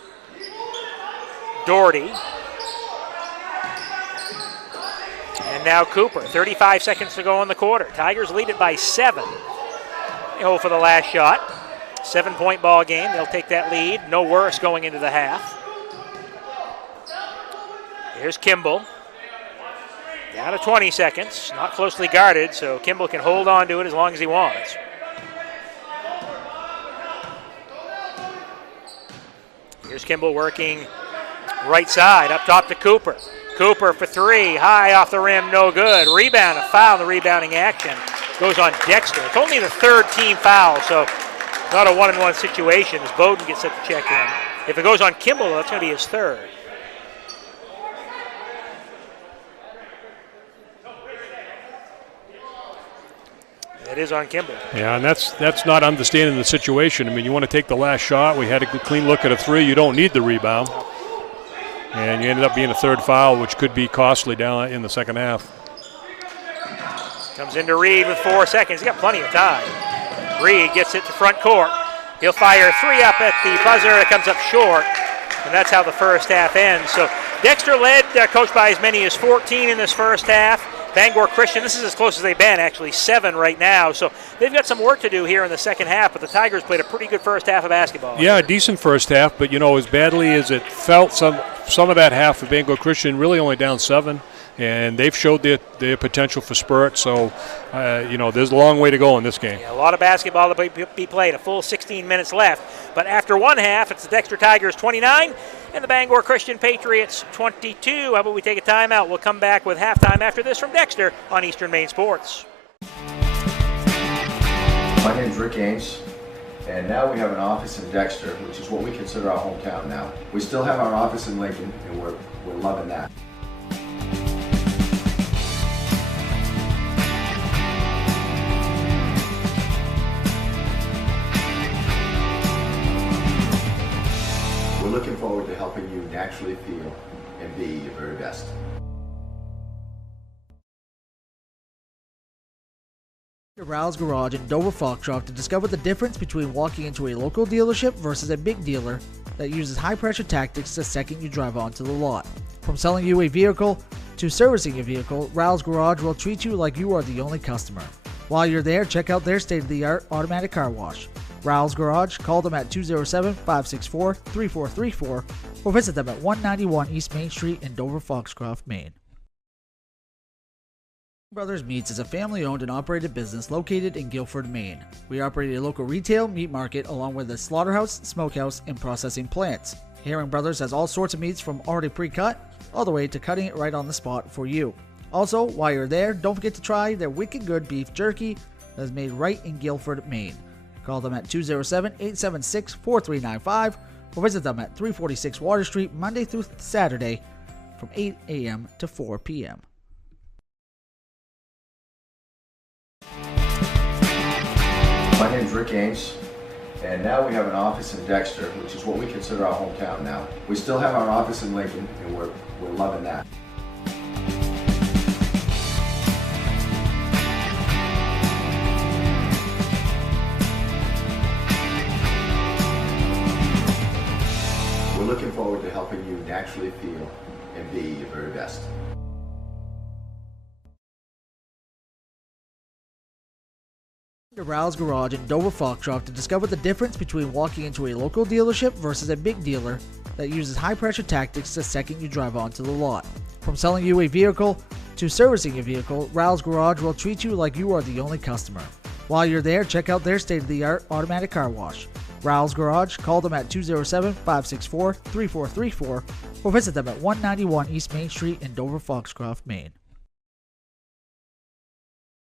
Doherty. And now Cooper, 35 seconds to go in the quarter. Tigers lead it by 7. They hold for the last shot. 7-point ball game. They'll take that lead. No worse going into the half. Here's Kimball. Down to 20 seconds. Not closely guarded, so Kimball can hold on to it as long as he wants. Here's Kimball working right side, up top to Cooper. Cooper for 3, high off the rim, no good. Rebound, a foul in the rebounding action. Goes on Dexter. It's only the 3rd team foul, so not a 1-on-1 situation as Bowden gets set to check in. If it goes on Kimball, that's going to be his 3rd. It is on Kimball. Yeah, and that's not understanding the situation. I mean, you want to take the last shot. We had a good clean look at a 3. You don't need the rebound. And you ended up being a 3rd foul, which could be costly down in the second half. Comes into Reed with 4 seconds. He's got plenty of time. Reed gets it to front court. He'll fire 3 up at the buzzer. It comes up short. And that's how the first half ends. So Dexter led, coached by as many as 14 in this first half. Bangor Christian, this is as close as they've been, actually 7 right now. So they've got some work to do here in the second half, but the Tigers played a pretty good first half of basketball. Yeah, a decent first half, but, as badly as it felt, some of that half of Bangor Christian really only down 7, and they've showed their potential for spurts. So, there's a long way to go in this game. Yeah, a lot of basketball to be played, a full 16 minutes left. But after one half, it's the Dexter Tigers 29 and the Bangor Christian Patriots 22. How about we take a timeout? We'll come back with halftime after this from Dexter on Eastern Maine Sports. My name's Rick Ames, and now we have an office in Dexter, which is what we consider our hometown now. We still have our office in Lincoln, and we're loving that. We're looking forward to helping you naturally feel and be your very best. Rouse Garage in Dover Foxcroft to discover the difference between walking into a local dealership versus a big dealer that uses high-pressure tactics the second you drive onto the lot. From selling you a vehicle to servicing your vehicle, Rouse Garage will treat you like you are the only customer. While you're there, check out their state-of-the-art automatic car wash. Rouse Garage, call them at 207-564-3434 or visit them at 191 East Main Street in Dover Foxcroft, Maine. Brothers Meats is a family-owned and operated business located in Guilford, Maine. We operate a local retail meat market along with a slaughterhouse, smokehouse, and processing plants. Herring Brothers has all sorts of meats from already pre-cut all the way to cutting it right on the spot for you. Also, while you're there, don't forget to try their wicked good beef jerky that is made right in Guilford, Maine. Call them at 207-876-4395 or visit them at 346 Water Street Monday through Saturday from 8 a.m. to 4 p.m. My name's Rick Ames, and now we have an office in Dexter, which is what we consider our hometown now. We still have our office in Lincoln, and we're loving that. We're looking forward to helping you naturally feel and be your very best. Rouse Garage in Dover Foxcroft to discover the difference between walking into a local dealership versus a big dealer that uses high-pressure tactics the second you drive onto the lot. From selling you a vehicle to servicing your vehicle, Rouse Garage will treat you like you are the only customer. While you're there, check out their state-of-the-art automatic car wash. Rouse Garage, call them at 207-564-3434 or visit them at 191 East Main Street in Dover Foxcroft, Maine.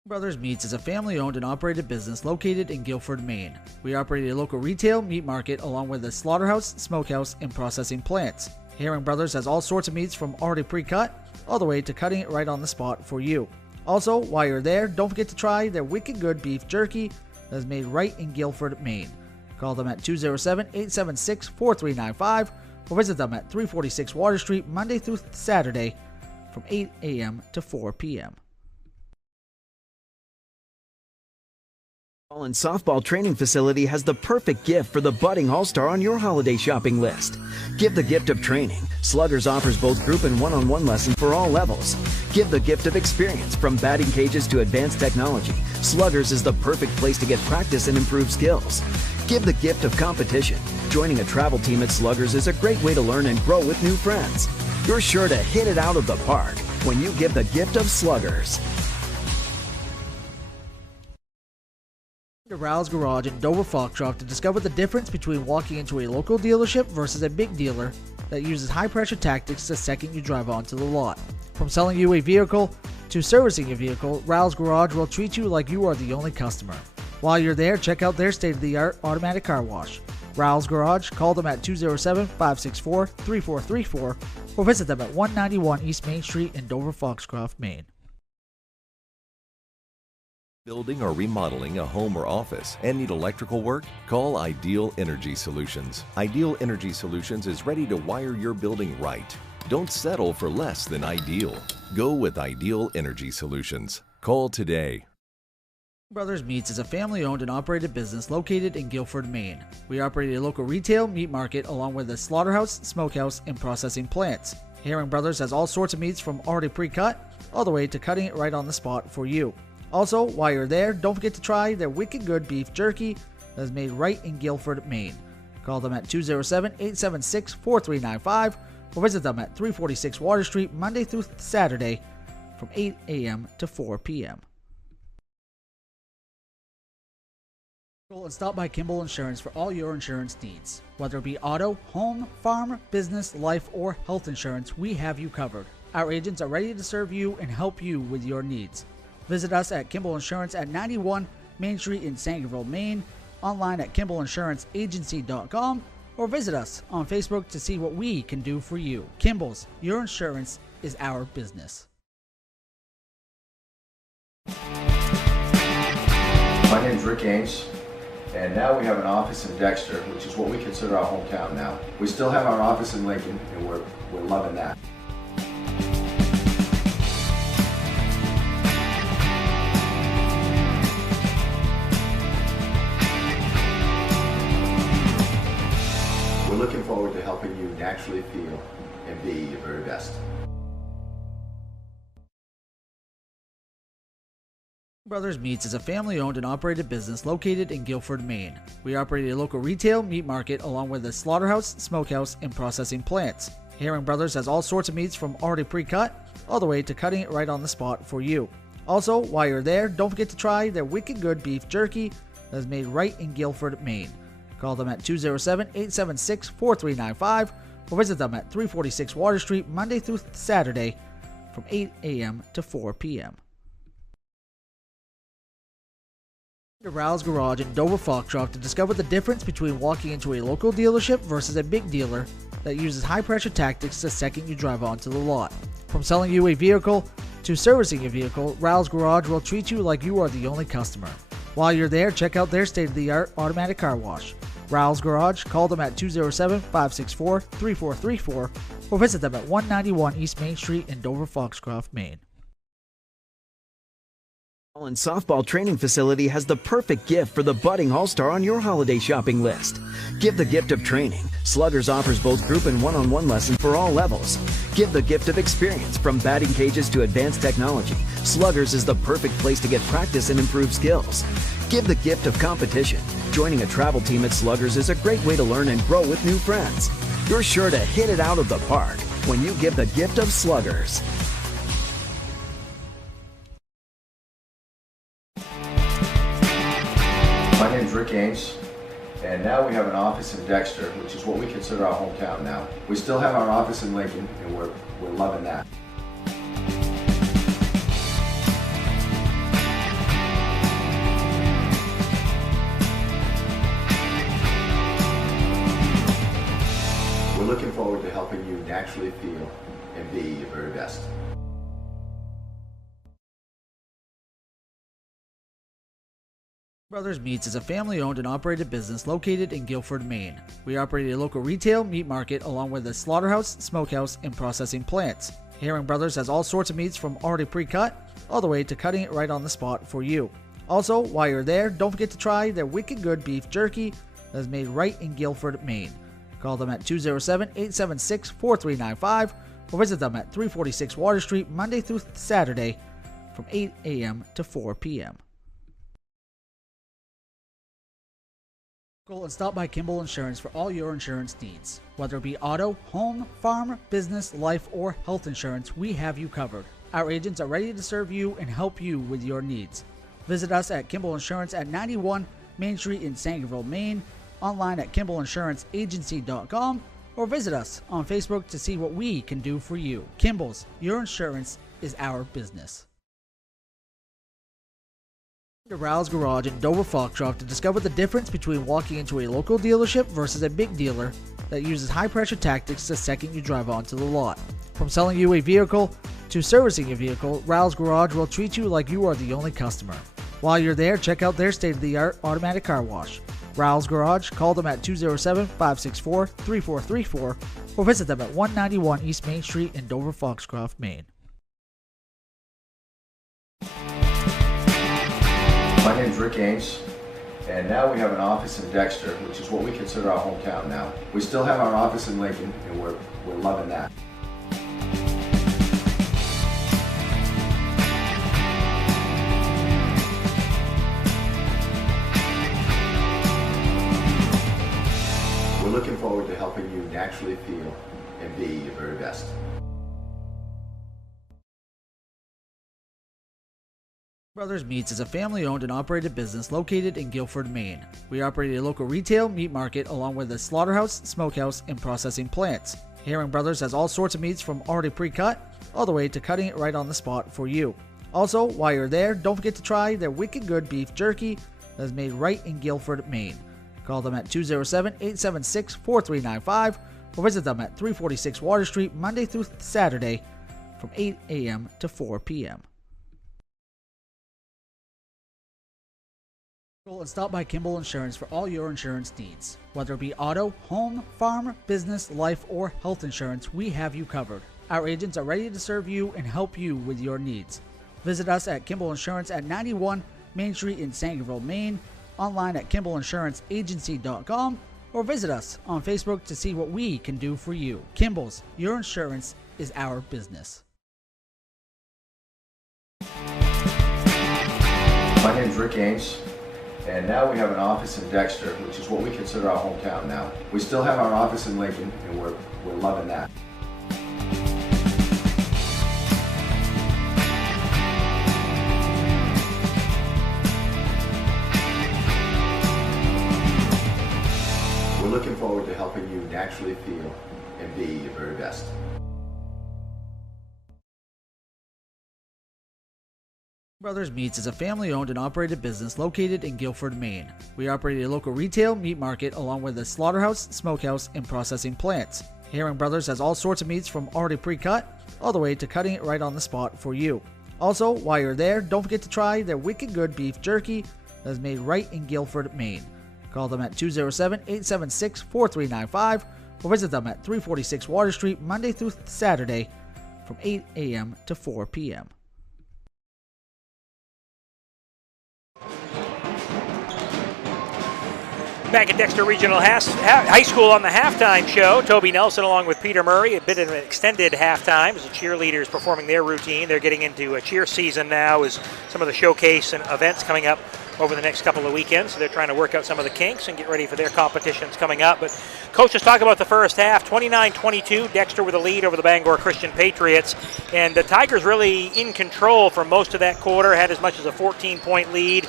Brothers Meats is a family-owned and operated business located in Guilford, Maine. We operate a local retail meat market along with a slaughterhouse, smokehouse, and processing plants. Herring Brothers has all sorts of meats from already pre-cut all the way to cutting it right on the spot for you. Also, while you're there, don't forget to try their wicked good beef jerky that is made right in Guilford, Maine. Call them at 207-876-4395 or visit them at 346 Water Street Monday through Saturday from 8 a.m. to 4 p.m. And softball training facility has the perfect gift for the budding all-star on your holiday shopping list. Give the gift of training. Sluggers offers both group and one-on-one lessons for all levels. Give the gift of experience. From batting cages to advanced technology, Sluggers is the perfect place to get practice and improve skills. Give the gift of competition. Joining a travel team at Sluggers is a great way to learn and grow with new friends. You're sure to hit it out of the park when you give the gift of Sluggers. To Rouse Garage in Dover Foxcroft to discover the difference between walking into a local dealership versus a big dealer that uses high-pressure tactics the second you drive onto the lot. From selling you a vehicle to servicing your vehicle, Rouse Garage will treat you like you are the only customer. While you're there, check out their state-of-the-art automatic car wash. Rouse Garage, call them at 207-564-3434 or visit them at 191 East Main Street in Dover Foxcroft, Maine. Building or remodeling a home or office and need electrical work? Call Ideal Energy Solutions. Ideal Energy Solutions is ready to wire your building right. Don't settle for less than ideal. Go with Ideal Energy Solutions. Call today. Brothers Meats is a family-owned and operated business located in Guilford, Maine. We operate a local retail meat market along with a slaughterhouse, smokehouse, and processing plants. Herring Brothers has all sorts of meats from already pre-cut all the way to cutting it right on the spot for you. Also, while you're there, don't forget to try their wicked good beef jerky that is made right in Guilford, Maine. Call them at 207-876-4395 or visit them at 346 Water Street Monday through Saturday from 8 a.m. to 4 p.m. And stop by Kimball Insurance for all your insurance needs. Whether it be auto, home, farm, business, life, or health insurance, we have you covered. Our agents are ready to serve you and help you with your needs. Visit us at Kimball Insurance at 91 Main Street in Sangerville, Maine, online at KimballInsuranceAgency.com, or visit us on Facebook to see what we can do for you. Kimball's, your insurance is our business. My name's Rick Ames, and now we have an office in Dexter, which is what we consider our hometown now. We still have our office in Lincoln, and we're loving that. We're looking forward to helping you naturally feel and be your very best. Brothers Meats is a family-owned and operated business located in Guilford, Maine. We operate a local retail meat market along with a slaughterhouse, smokehouse, and processing plants. Herring Brothers has all sorts of meats from already pre-cut all the way to cutting it right on the spot for you. Also, while you're there, don't forget to try their wicked good beef jerky that is made right in Guilford, Maine. Call them at 207-876-4395 or visit them at 346 Water Street Monday through Saturday from 8 a.m. to 4 p.m. To Rouse Garage in Dover Foxcroft to discover the difference between walking into a local dealership versus a big dealer that uses high-pressure tactics the second you drive onto the lot. From selling you a vehicle to servicing your vehicle, Rouse Garage will treat you like you are the only customer. While you're there, check out their state-of-the-art automatic car wash. Rouse Garage, call them at 207-564-3434 or visit them at 191 East Main Street in Dover Foxcroft, Maine. And softball training facility has the perfect gift for the budding all-star on your holiday shopping list. Give the gift of training. Sluggers offers both group and one-on-one lessons for all levels. Give the gift of experience. From batting cages to advanced technology, Sluggers is the perfect place to get practice and improve skills. Give the gift of competition. Joining a travel team at Sluggers is a great way to learn and grow with new friends. You're sure to hit it out of the park when you give the gift of Sluggers. My name's Rick Ames, and now we have an office in Dexter, which is what we consider our hometown now. We still have our office in Lincoln, and we're loving that. We're looking forward to helping you naturally feel and be your very best. Brothers Meats is a family-owned and operated business located in Guilford, Maine. We operate a local retail meat market along with a slaughterhouse, smokehouse, and processing plants. Herring Brothers has all sorts of meats from already pre-cut all the way to cutting it right on the spot for you. Also, while you're there, don't forget to try their wicked good beef jerky that is made right in Guilford, Maine. Call them at 207-876-4395 or visit them at 346 Water Street Monday through Saturday from 8 a.m. to 4 p.m. And stop by Kimball Insurance for all your insurance needs. Whether it be auto, home, farm, business, life, or health insurance, we have you covered. Our agents are ready to serve you and help you with your needs. Visit us at Kimball Insurance at 91 Main Street in Sangerville, Maine, online at KimballInsuranceAgency.com, or visit us on Facebook to see what we can do for you. Kimball's, your insurance is our business. To Rouse Garage in Dover Foxcroft to discover the difference between walking into a local dealership versus a big dealer that uses high-pressure tactics the second you drive onto the lot. From selling you a vehicle to servicing your vehicle, Rouse Garage will treat you like you are the only customer. While you're there, check out their state-of-the-art automatic car wash. Rouse Garage, call them at 207-564-3434 or visit them at 191 East Main Street in Dover Foxcroft, Maine. My name's Rick Ames, and now we have an office in Dexter, which is what we consider our hometown now. We still have our office in Lincoln, and we're loving that. We're looking forward to helping you naturally feel and be your very best. Brothers Meats is a family-owned and operated business located in Guilford, Maine. We operate a local retail meat market along with a slaughterhouse, smokehouse, and processing plants. Herring Brothers has all sorts of meats from already pre-cut all the way to cutting it right on the spot for you. Also, while you're there, don't forget to try their wicked good beef jerky that is made right in Guilford, Maine. Call them at 207-876-4395 or visit them at 346 Water Street Monday through Saturday from 8 a.m. to 4 p.m. And stop by Kimball Insurance for all your insurance needs. Whether it be auto, home, farm, business, life, or health insurance, we have you covered. Our agents are ready to serve you and help you with your needs. Visit us at Kimball Insurance at 91 Main Street in Sangerville, Maine, online at KimballInsuranceAgency.com, or visit us on Facebook to see what we can do for you. Kimball's, your insurance is our business. My name's Rick Ames, and now we have an office in Dexter, which is what we consider our hometown now. We still have our office in Lincoln, and we're loving that. We're looking forward to helping you naturally feel and be your very best. Brothers Meats is a family-owned and operated business located in Guilford, Maine. We operate a local retail meat market along with a slaughterhouse, smokehouse, and processing plants. Herring Brothers has all sorts of meats from already pre-cut all the way to cutting it right on the spot for you. Also, while you're there, don't forget to try their wicked good beef jerky that is made right in Guilford, Maine. Call them at 207-876-4395 or visit them at 346 Water Street Monday through Saturday from 8 a.m. to 4 p.m. Back at Dexter Regional High School on the halftime show, Toby Nelson along with Peter Murray, a bit of an extended halftime as the cheerleaders performing their routine. They're getting into a cheer season now as some of the showcase and events coming up over the next couple of weekends. So they're trying to work out some of the kinks and get ready for their competitions coming up. But coaches talk about the first half, 29-22, Dexter with a lead over the Bangor Christian Patriots. And the Tigers really in control for most of that quarter, had as much as a 14-point lead.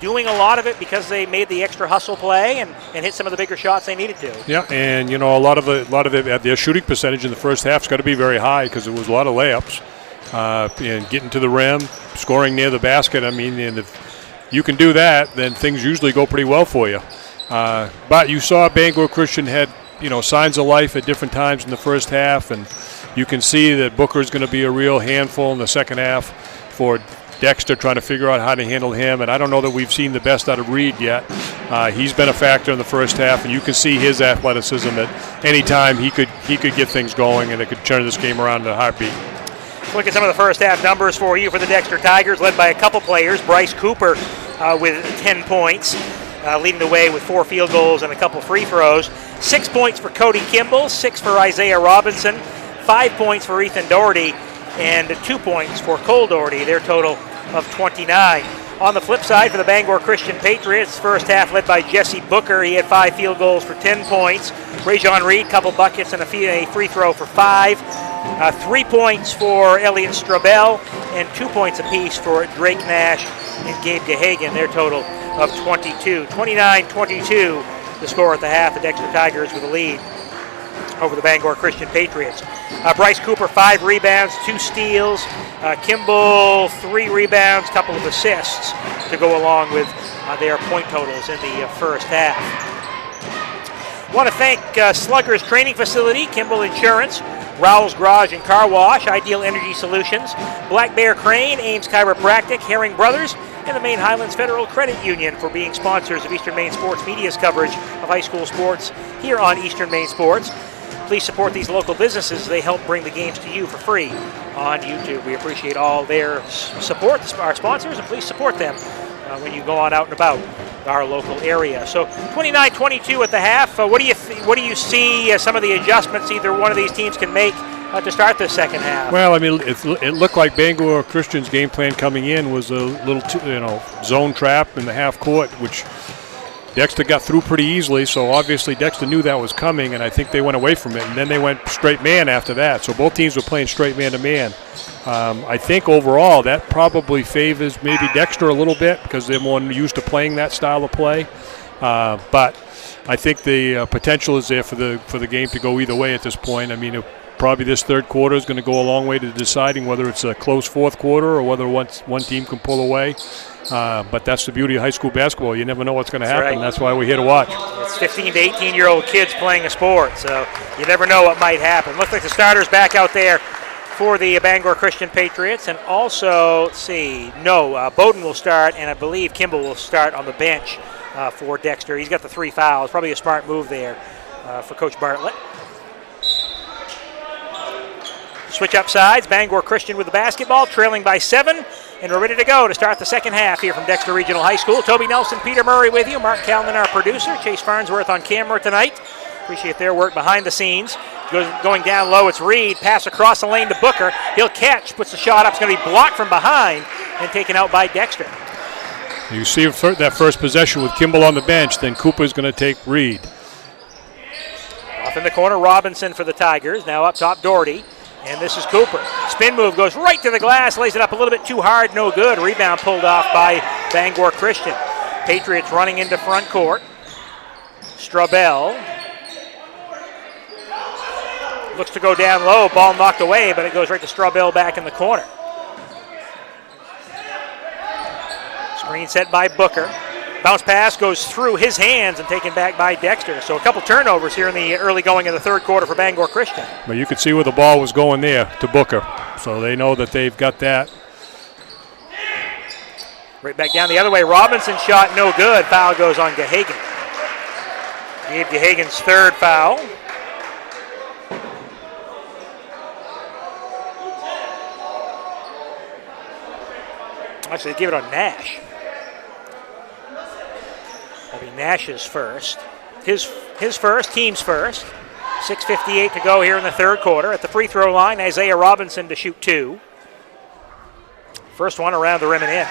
Doing a lot of it because they made the extra hustle play and hit some of the bigger shots they needed to. Yeah, and you know a lot of their shooting percentage in the first half's got to be very high because it was a lot of layups and getting to the rim, scoring near the basket. I mean, and if you can do that, then things usually go pretty well for you. But you saw Bangor Christian had signs of life at different times in the first half, and you can see that Booker's going to be a real handful in the second half for Dexter, trying to figure out how to handle him, and I don't know that we've seen the best out of Reed yet. He's been a factor in the first half, and you can see his athleticism at any time he could get things going, and it could turn this game around in a heartbeat. Look at some of the first half numbers for you for the Dexter Tigers, led by a couple players. Bryce Cooper with 10 points, leading the way with 4 field goals and a couple free throws. 6 points for Cody Kimball, 6 for Isaiah Robinson, 5 points for Ethan Doherty, and 2 points for Cole Doherty, their total of 29. On the flip side, for the Bangor Christian Patriots, first half led by Jesse Booker. He had 5 field goals for 10 points. Rajon Reed, couple buckets and a free throw for 5. 3 points for Elliot Strobel, and 2 points apiece for Drake Nash and Gabe Gehagen, their total of 22. 29-22, the score at the half. The Dexter Tigers with a lead over the Bangor Christian Patriots. Bryce Cooper, 5 rebounds, 2 steals. Kimball, 3 rebounds, couple of assists to go along with their point totals in the first half. Want to thank Slugger's Training Facility, Kimball Insurance, Rowell's Garage and Car Wash, Ideal Energy Solutions, Black Bear Crane, Ames Chiropractic, Herring Brothers, and the Maine Highlands Federal Credit Union for being sponsors of Eastern Maine Sports Media's coverage of high school sports here on Eastern Maine Sports. Please support these local businesses. They help bring the games to you for free on YouTube. We appreciate all their support, our sponsors, and please support them when you go on out and about our local area. So 29-22 at the half. What do you see some of the adjustments either one of these teams can make to start the second half? Well, I mean, it looked like Bangor Christian's game plan coming in was a little zone trap in the half court, which Dexter got through pretty easily, so obviously Dexter knew that was coming, and I think they went away from it, and then they went straight man after that. So both teams were playing straight man-to-man. I think overall that probably favors maybe Dexter a little bit because they're more used to playing that style of play. But I think the potential is there for the game to go either way at this point. I mean, probably this third quarter is going to go a long way to deciding whether it's a close fourth quarter or whether one team can pull away. But that's the beauty of high school basketball. You never know what's going to happen. Right. That's why we're here to watch. It's 15 to 18-year-old kids playing a sport, so you never know what might happen. Looks like the starters back out there for the Bangor Christian Patriots. And also, Bowden will start, and I believe Kimball will start on the bench for Dexter. He's got the 3 fouls. Probably a smart move there for Coach Bartlett. Switch up sides. Bangor Christian with the basketball, trailing by 7. And we're ready to go to start the second half here from Dexter Regional High School. Toby Nelson, Peter Murray with you. Mark Calnan, our producer. Chase Farnsworth on camera tonight. Appreciate their work behind the scenes. Going down low, it's Reed. Pass across the lane to Booker. He'll catch, puts the shot up. It's going to be blocked from behind and taken out by Dexter. You see that first possession with Kimball on the bench, then Cooper's going to take Reed. Off in the corner, Robinson for the Tigers. Now up top, Doherty. And this is Cooper. Spin move, goes right to the glass, lays it up a little bit too hard, no good. Rebound pulled off by Bangor Christian. Patriots running into front court. Strobel looks to go down low, ball knocked away, but it goes right to Strobel back in the corner. Screen set by Booker. Bounce pass goes through his hands and taken back by Dexter. So a couple turnovers here in the early going of the third quarter for Bangor Christian. But you could see where the ball was going there to Booker. So they know that they've got that. Right back down the other way. Robinson shot no good. Foul goes on Gehagen. Gave Gehagen's third foul. Actually, they give it on Nash. That'll be Nash's first. His first, team's first. 6:58 to go here in the third quarter. At the free throw line, Isaiah Robinson to shoot 2. First one around the rim and in.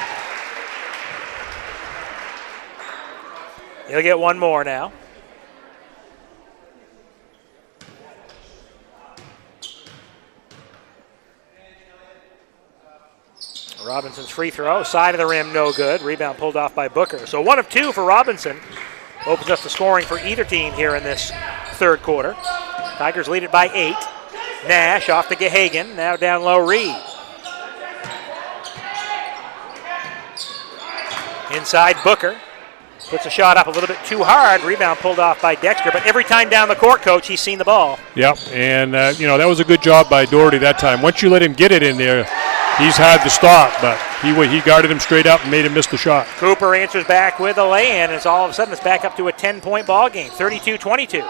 He'll get one more now. Robinson's free throw, side of the rim, no good. Rebound pulled off by Booker. So 1 of 2 for Robinson. Opens up the scoring for either team here in this third quarter. Tigers lead it by 8. Nash off to Gehagen, now down low, Reed. Inside, Booker. Puts a shot up a little bit too hard. Rebound pulled off by Dexter, but every time down the court, Coach, he's seen the ball. Yep, and that was a good job by Doherty that time. Once you let him get it in there, he's hard to stop, but he guarded him straight up and made him miss the shot. Cooper answers back with a lay-in, and all of a sudden it's back up to a 10-point ball game, 32-22.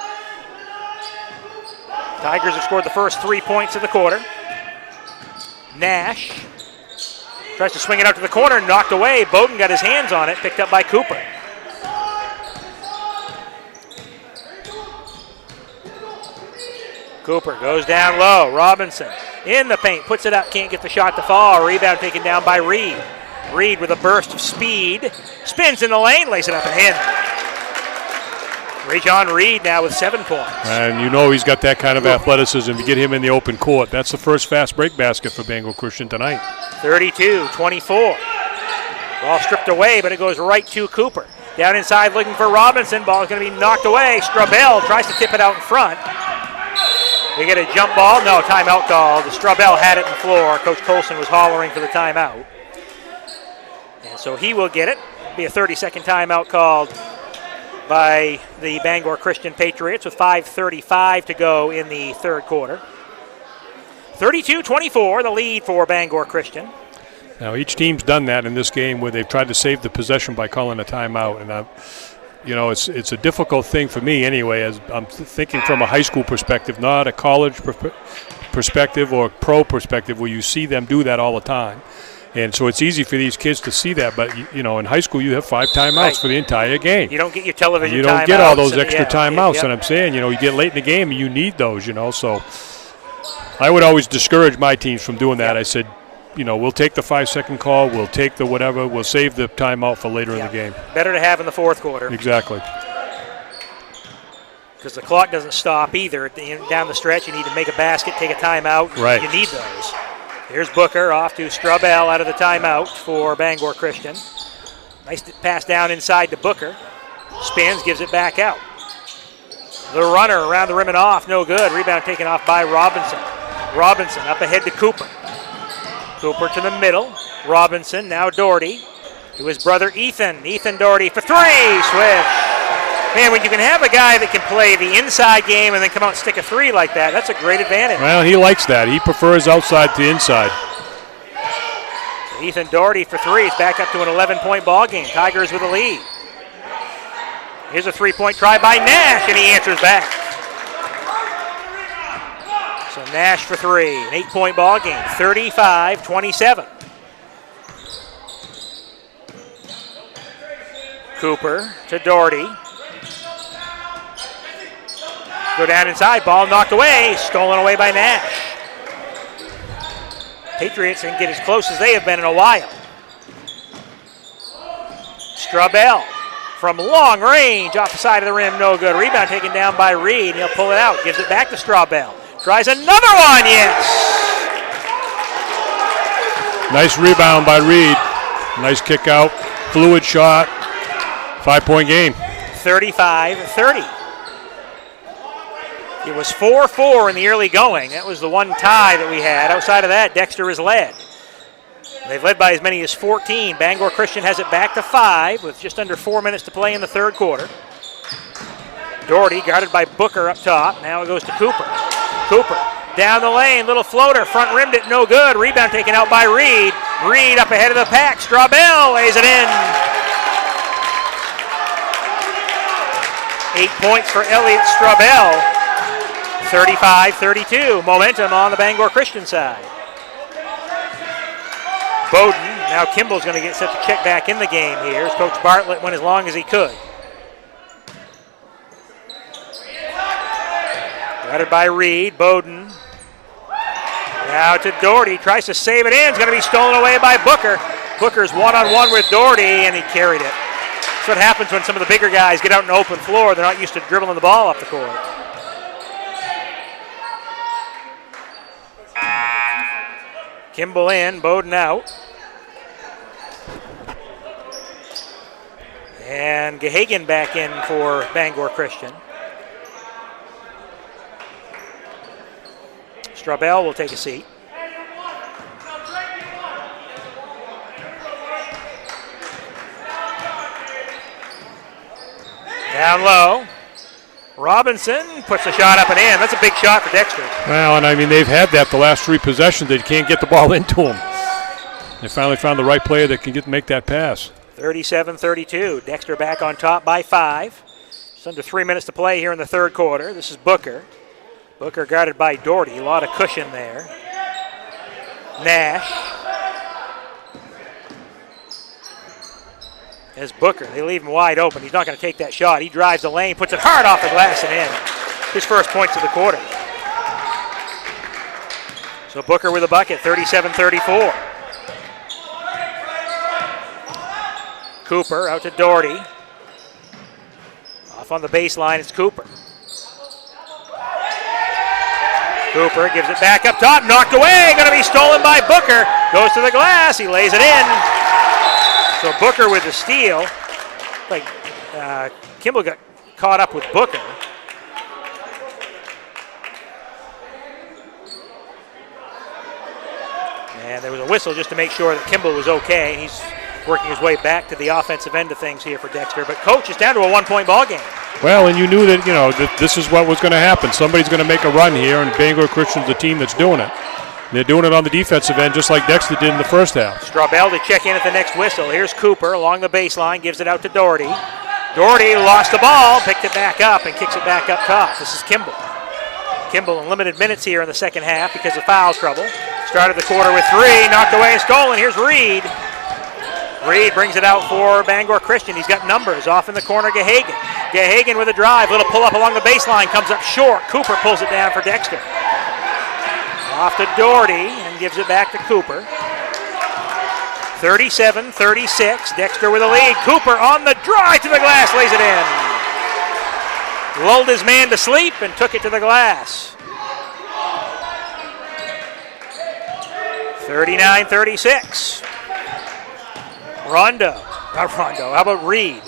Tigers have scored the first 3 points of the quarter. Nash tries to swing it out to the corner, knocked away. Bowden got his hands on it, picked up by Cooper. Cooper goes down low. Robinson in the paint, puts it up, can't get the shot to fall. Rebound taken down by Reed. Reed with a burst of speed, spins in the lane, lays it up and in. Rajon Reed now with 7 points. And you know he's got that kind of athleticism. You get him in the open court. That's the first fast break basket for Bangor Christian tonight. 32-24. Ball stripped away, but it goes right to Cooper. Down inside looking for Robinson. Ball is going to be knocked away. Strubell tries to tip it out in front. They get a jump ball. No, timeout called. Strubell had it in the floor. Coach Colson was hollering for the timeout. And so he will get it. It'll be a 30-second timeout called by the Bangor Christian Patriots with 5:35 to go in the third quarter. 32-24, the lead for Bangor Christian. Now each team's done that in this game where they've tried to save the possession by calling a timeout, and you know it's a difficult thing for me anyway. As I'm thinking from a high school perspective, not a college perspective or pro perspective, where you see them do that all the time. And so it's easy for these kids to see that, but you know, in high school you have 5 timeouts for the entire game. You don't get your television. You don't get all those extra timeouts, yep. And I'm saying, you know, you get late in the game, and you need those, you know. So I would always discourage my teams from doing that. I said, you know, we'll take the 5-second call, we'll take the whatever, we'll save the timeout for later in the game. Better to have in the fourth quarter. Exactly. Because the clock doesn't stop either. Down the stretch, you need to make a basket, take a timeout. Right. You need those. Here's Booker off to Strubell out of the timeout for Bangor Christian. Nice pass down inside to Booker. Spins, gives it back out. The runner around the rim and off, no good. Rebound taken off by Robinson. Robinson up ahead to Cooper. Cooper to the middle. Robinson, now Doherty to his brother Ethan. Ethan Doherty for 3, swish. Man, when you can have a guy that can play the inside game and then come out and stick a 3 like that, that's a great advantage. Well, he likes that. He prefers outside to inside. Ethan Doherty for 3 is back up to an 11-point ball game. Tigers with a lead. Here's a 3-point try by Nash, and he answers back. So Nash for 3, an 8-point ball game, 35-27. Cooper to Doherty. Go down inside, ball knocked away, stolen away by Nash. Patriots can get as close as they have been in a while. Strubell from long range, off the side of the rim, no good. Rebound taken down by Reed. He'll pull it out, gives it back to Strubell. Tries another one, yes! Nice rebound by Reed. Nice kick out, fluid shot, 5-point game. 35-30. It was 4-4 in the early going. That was the one tie that we had. Outside of that, Dexter is led. They've led by as many as 14. Bangor Christian has it back to 5 with just under 4 minutes to play in the third quarter. Doherty guarded by Booker up top. Now it goes to Cooper. Cooper down the lane, little floater, front rimmed it, no good. Rebound taken out by Reed. Reed up ahead of the pack. Strubell lays it in. 8 points for Elliot Strubell. 35-32. Momentum on the Bangor Christian side. Bowden, now Kimball's going to get set to check back in the game here. Coach Bartlett went as long as he could. Guarded by Reed. Bowden. Now to Doherty. Tries to save it in. It's going to be stolen away by Booker. Booker's one-on-one with Doherty, and he carried it. That's what happens when some of the bigger guys get out in the open floor. They're not used to dribbling the ball up the court. Kimball in, Bowden out. And Gahagan back in for Bangor Christian. Strubell will take a seat. Down low. Robinson puts the shot up and in. That's a big shot for Dexter. Well, and I mean, they've had that the last 3 possessions. They can't get the ball into them. They finally found the right player that can make that pass. 37-32. Dexter back on top by 5. Just under 3 minutes to play here in the third quarter. This is Booker. Booker guarded by Doherty. A lot of cushion there. Nash. As Booker, they leave him wide open. He's not going to take that shot. He drives the lane, puts it hard off the glass and in. His first points of the quarter. So Booker with a bucket, 37-34. Cooper out to Doherty. Off on the baseline, it's Cooper. Cooper gives it back up top, knocked away, going to be stolen by Booker. Goes to the glass, he lays it in. So Booker with the steal. Like Kimball got caught up with Booker. And there was a whistle just to make sure that Kimball was okay. He's working his way back to the offensive end of things here for Dexter. But coach is down to a 1-point ball game. Well, and you knew that, that this is what was going to happen. Somebody's going to make a run here, and Bangor Christian's the team that's doing it. They're doing it on the defensive end just like Dexter did in the first half. Straubel to check in at the next whistle. Here's Cooper along the baseline, gives it out to Doherty. Doherty lost the ball, picked it back up, and kicks it back up top. This is Kimball. Kimball in limited minutes here in the second half because of foul trouble. Started the quarter with 3, knocked away and stolen. Here's Reed. Reed brings it out for Bangor Christian. He's got numbers off in the corner, Gahagan. Gahagan with a drive, little pull up along the baseline, comes up short. Cooper pulls it down for Dexter. Off to Doherty and gives it back to Cooper. 37-36, Dexter with a lead. Cooper on the drive to the glass, lays it in. Lulled his man to sleep and took it to the glass. 39-36. How about Reed?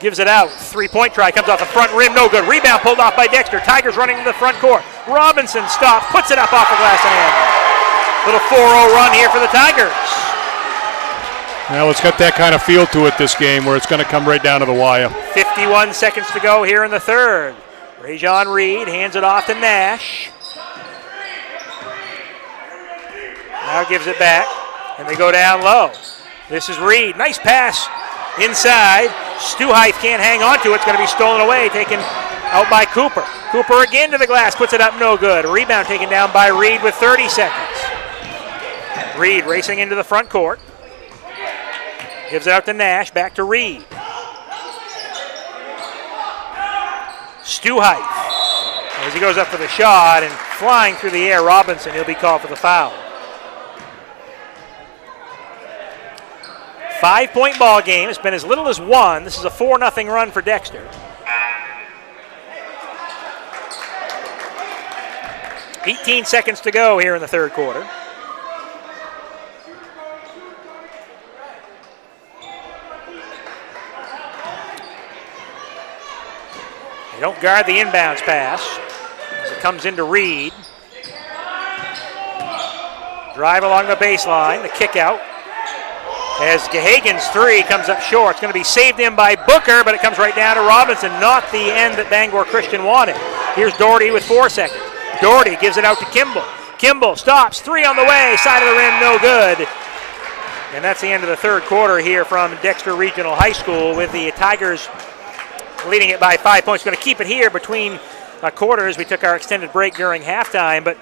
Gives it out, 3-point try, comes off the front rim, no good. Rebound pulled off by Dexter. Tigers running to the front court. Robinson stops, puts it up off the glass and in. Little 4-0 run here for the Tigers. Well, it's got that kind of feel to it this game where it's going to come right down to the wire. 51 seconds to go here in the third. Rajon Reed hands it off to Nash. Now gives it back, and they go down low. This is Reed. Nice pass inside. Stuheif can't hang on to it. It's going to be stolen away, taken out by Cooper. Cooper again to the glass, puts it up, no good. Rebound taken down by Reed with 30 seconds. Reed racing into the front court. Gives it out to Nash, back to Reed. Stuheif, as he goes up for the shot and flying through the air, Robinson, he'll be called for the foul. 5-point ball game. It's been as little as 1. This is a 4-0 run for Dexter. 18 seconds to go here in the third quarter. They don't guard the inbounds pass as it comes into Reed. Drive along the baseline, the kick out. As Gahagan's 3 comes up short. It's going to be saved in by Booker, but it comes right down to Robinson. Not the end that Bangor Christian wanted. Here's Doherty with 4 seconds. Doherty gives it out to Kimball. Kimball stops, 3 on the way, side of the rim, no good. And that's the end of the third quarter here from Dexter Regional High School, with the Tigers leading it by 5 points. Going to keep it here between quarters. We took our extended break during halftime, but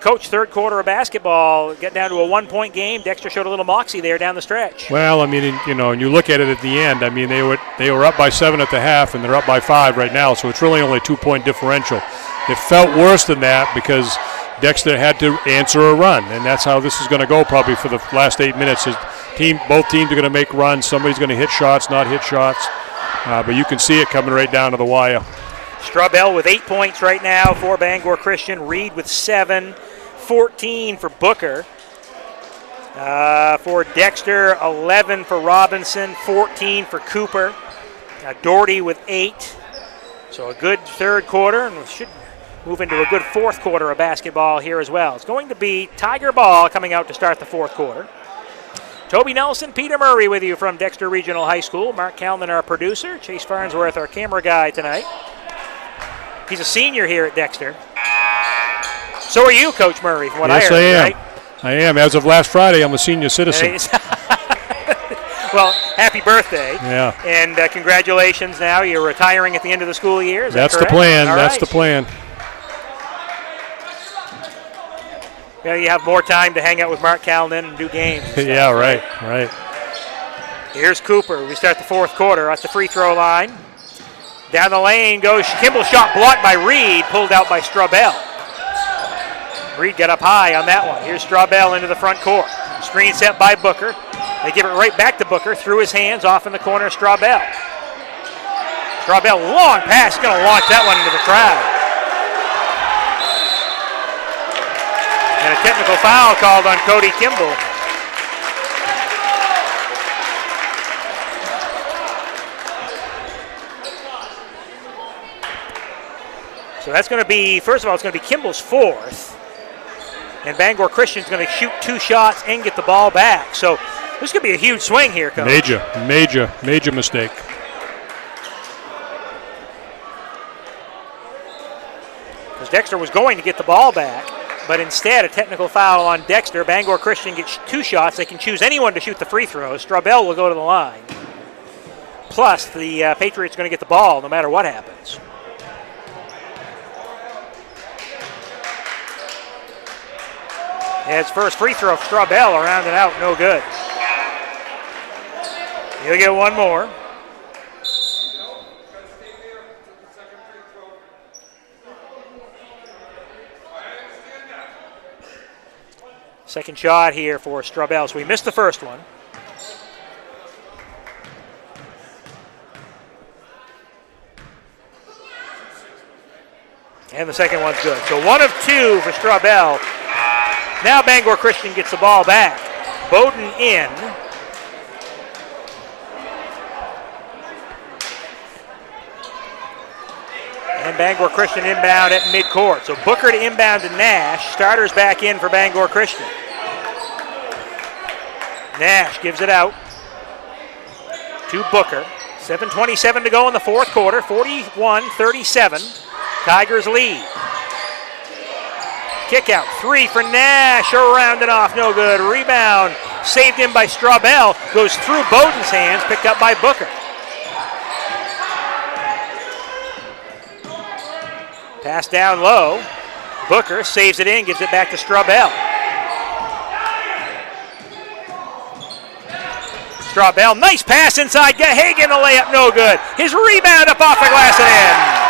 Coach, third quarter of basketball, get down to a 1-point game. Dexter showed a little moxie there down the stretch. Well, I mean, and you look at it at the end. I mean, they were up by 7 at the half, and they're up by 5 right now. So it's really only a 2-point differential. It felt worse than that because Dexter had to answer a run, and that's how this is going to go probably for the last 8 minutes. Both teams are going to make runs. Somebody's going to hit shots, not hit shots. But you can see it coming right down to the wire. Straubel with 8 points right now for Bangor Christian. Reed with 7, 14 for Booker. For Dexter, 11 for Robinson, 14 for Cooper. Doherty with 8. So a good third quarter, and we should move into a good fourth quarter of basketball here as well. It's going to be Tiger ball coming out to start the fourth quarter. Toby Nelson, Peter Murray with you from Dexter Regional High School. Mark Calman, our producer. Chase Farnsworth, our camera guy tonight. He's a senior here at Dexter. So are you, Coach Murray, from what I heard, I am. right? I am. As of last Friday, I'm a senior citizen. Well, happy birthday. Yeah. And congratulations now. You're retiring at the end of the school year. Is that That's correct? the plan. All That's right. the plan. You have more time to hang out with Mark Callan and do games. Yeah, right. Here's Cooper. We start the fourth quarter at the free throw line. Down the lane goes Kimball. Shot blocked by Reed, pulled out by Straubel. Reed got up high on that one. Here's Straubel into the front court. Screen set by Booker. They give it right back to Booker. Through his hands, off in the corner, Straubel. Straubel, long pass. He's going to launch that one into the crowd. And a technical foul called on Cody Kimball. So that's going to be, first of all, it's going to be Kimball's fourth. And Bangor Christian's going to shoot 2 shots and get the ball back. So this could be a huge swing here, Coach. Major mistake. Because Dexter was going to get the ball back. But instead, a technical foul on Dexter. Bangor Christian gets 2 shots. They can choose anyone to shoot the free throws. Straubel will go to the line. Plus, the Patriots are going to get the ball no matter what happens. His first free throw, Straubel around and out, no good. He'll get one more. Second shot here for Straubel. So we missed the first one. And the second one's good. So 1 of 2 for Straubel. Now Bangor Christian gets the ball back. Bowden in. And Bangor Christian inbound at midcourt. So Booker to inbound to Nash. Starters back in for Bangor Christian. Nash gives it out to Booker. 7:27 to go in the fourth quarter. 41-37. Tigers lead. Kick out, 3 for Nash, around and off, no good. Rebound, saved in by Straubel, goes through Bowden's hands, picked up by Booker. Pass down low. Booker saves it in, gives it back to Straubel. Straubel, nice pass inside. Gahagan, the layup, no good. His rebound up off the glass and in.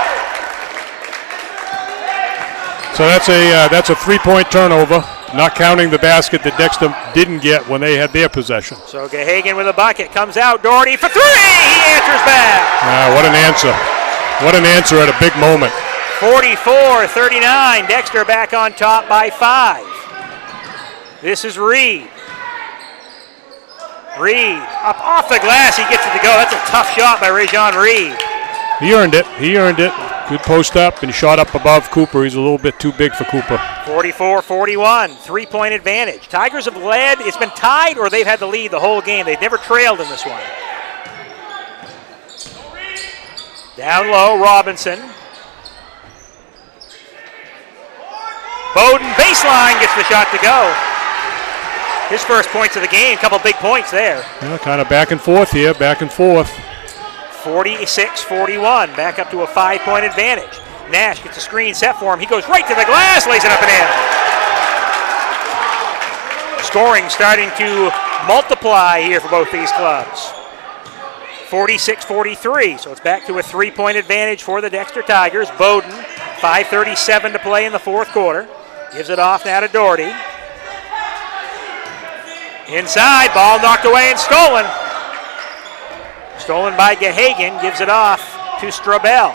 So that's a 3-point turnover, not counting the basket that Dexter didn't get when they had their possession. So Gahagan with a bucket, comes out, Doherty for 3, he answers back. What an answer. What an answer at a big moment. 44-39, Dexter back on top by 5. This is Reed. Reed, up off the glass, he gets it to go. That's a tough shot by Rajon Reed. He earned it. Good post up and shot up above Cooper. He's a little bit too big for Cooper. 44-41, 3-point advantage. Tigers have led. It's been tied or they've had the lead the whole game. They've never trailed in this one. Down low, Robinson. Bowden, baseline, gets the shot to go. His first points of the game, couple big points there. Yeah, kind of back and forth here, back and forth. 46-41, back up to a 5-point advantage. Nash gets a screen set for him. He goes right to the glass, lays it up and in. Scoring starting to multiply here for both these clubs. 46-43, so it's back to a 3-point advantage for the Dexter Tigers. Bowden, 5:37 to play in the fourth quarter. Gives it off now to Doherty. Inside, ball knocked away and stolen. Stolen by Gahagan, gives it off to Straubel.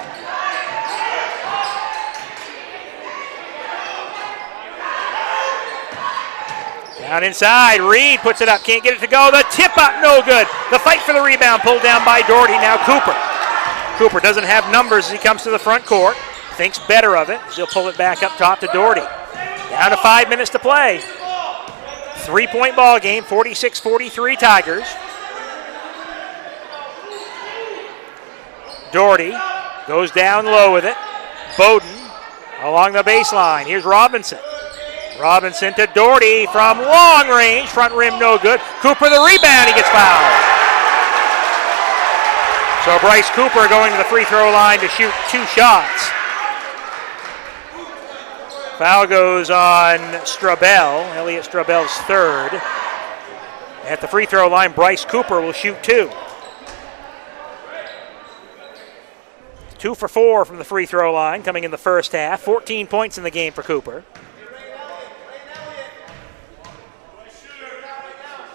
Down inside, Reed puts it up, can't get it to go. The tip up, no good. The fight for the rebound pulled down by Doherty, now Cooper. Cooper doesn't have numbers as he comes to the front court. Thinks better of it, he'll pull it back up top to Doherty. Down to 5 minutes to play. 3-point ball game, 46-43 Tigers. Doherty goes down low with it. Bowden along the baseline. Here's Robinson. Robinson to Doherty from long range. Front rim no good. Cooper the rebound. He gets fouled. So Bryce Cooper going to the free throw line to shoot 2 shots. Foul goes on Strabel, Elliot Strabel's third. At the free throw line, Bryce Cooper will shoot 2. 2 for 4 from the free throw line coming in the first half. 14 points in the game for Cooper.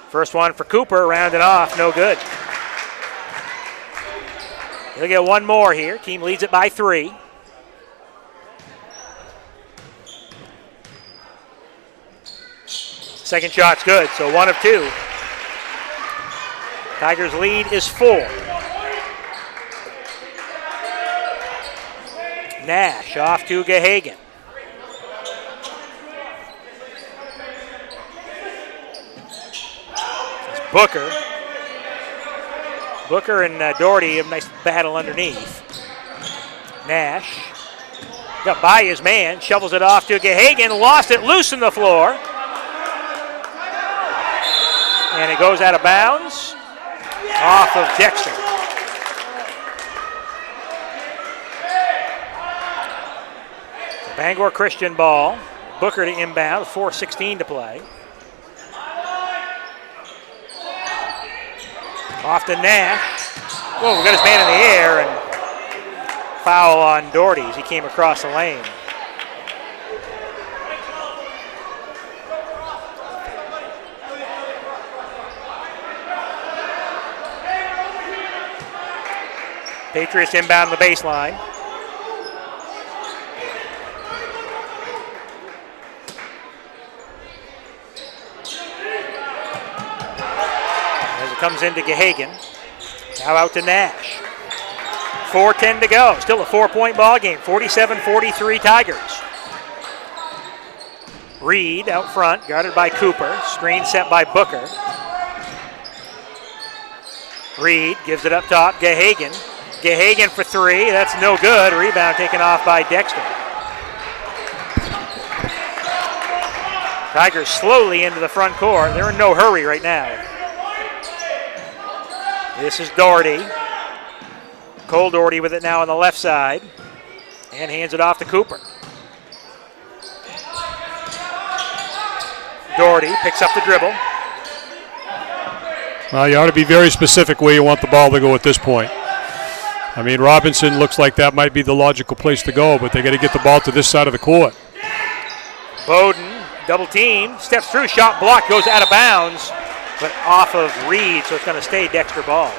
First one for Cooper, rounded off, no good. He'll get one more here. Team leads it by 3. Second shot's good, so 1 of 2. Tigers' lead is 4. Nash off to Gahagan. Booker. Booker and Doherty have a nice battle underneath. Nash got by his man, shovels it off to Gahagan, lost it loose on the floor. And it goes out of bounds off of Dexter. Bangor Christian ball. Booker to inbound, 4:16 to play. Off to Nash. Whoa, we got his man in the air, and foul on Doherty as he came across the lane. Patriots inbound the baseline. Comes into Gahagan. Now out to Nash. 4:10 to go. Still a 4-point ball game. 47-43 Tigers. Reed out front, guarded by Cooper. Screen set by Booker. Reed gives it up top. Gahagan. Gahagan for 3. That's no good. Rebound taken off by Dexter. Tigers slowly into the front court. They're in no hurry right now. This is Doherty. Cole Doherty with it now on the left side. And hands it off to Cooper. Doherty picks up the dribble. Well, you ought to be very specific where you want the ball to go at this point. I mean, Robinson looks like that might be the logical place to go, but they got to get the ball to this side of the court. Bowden, double team, steps through, shot blocked, goes out of bounds. But off of Reed, so it's going to stay Dexter ball.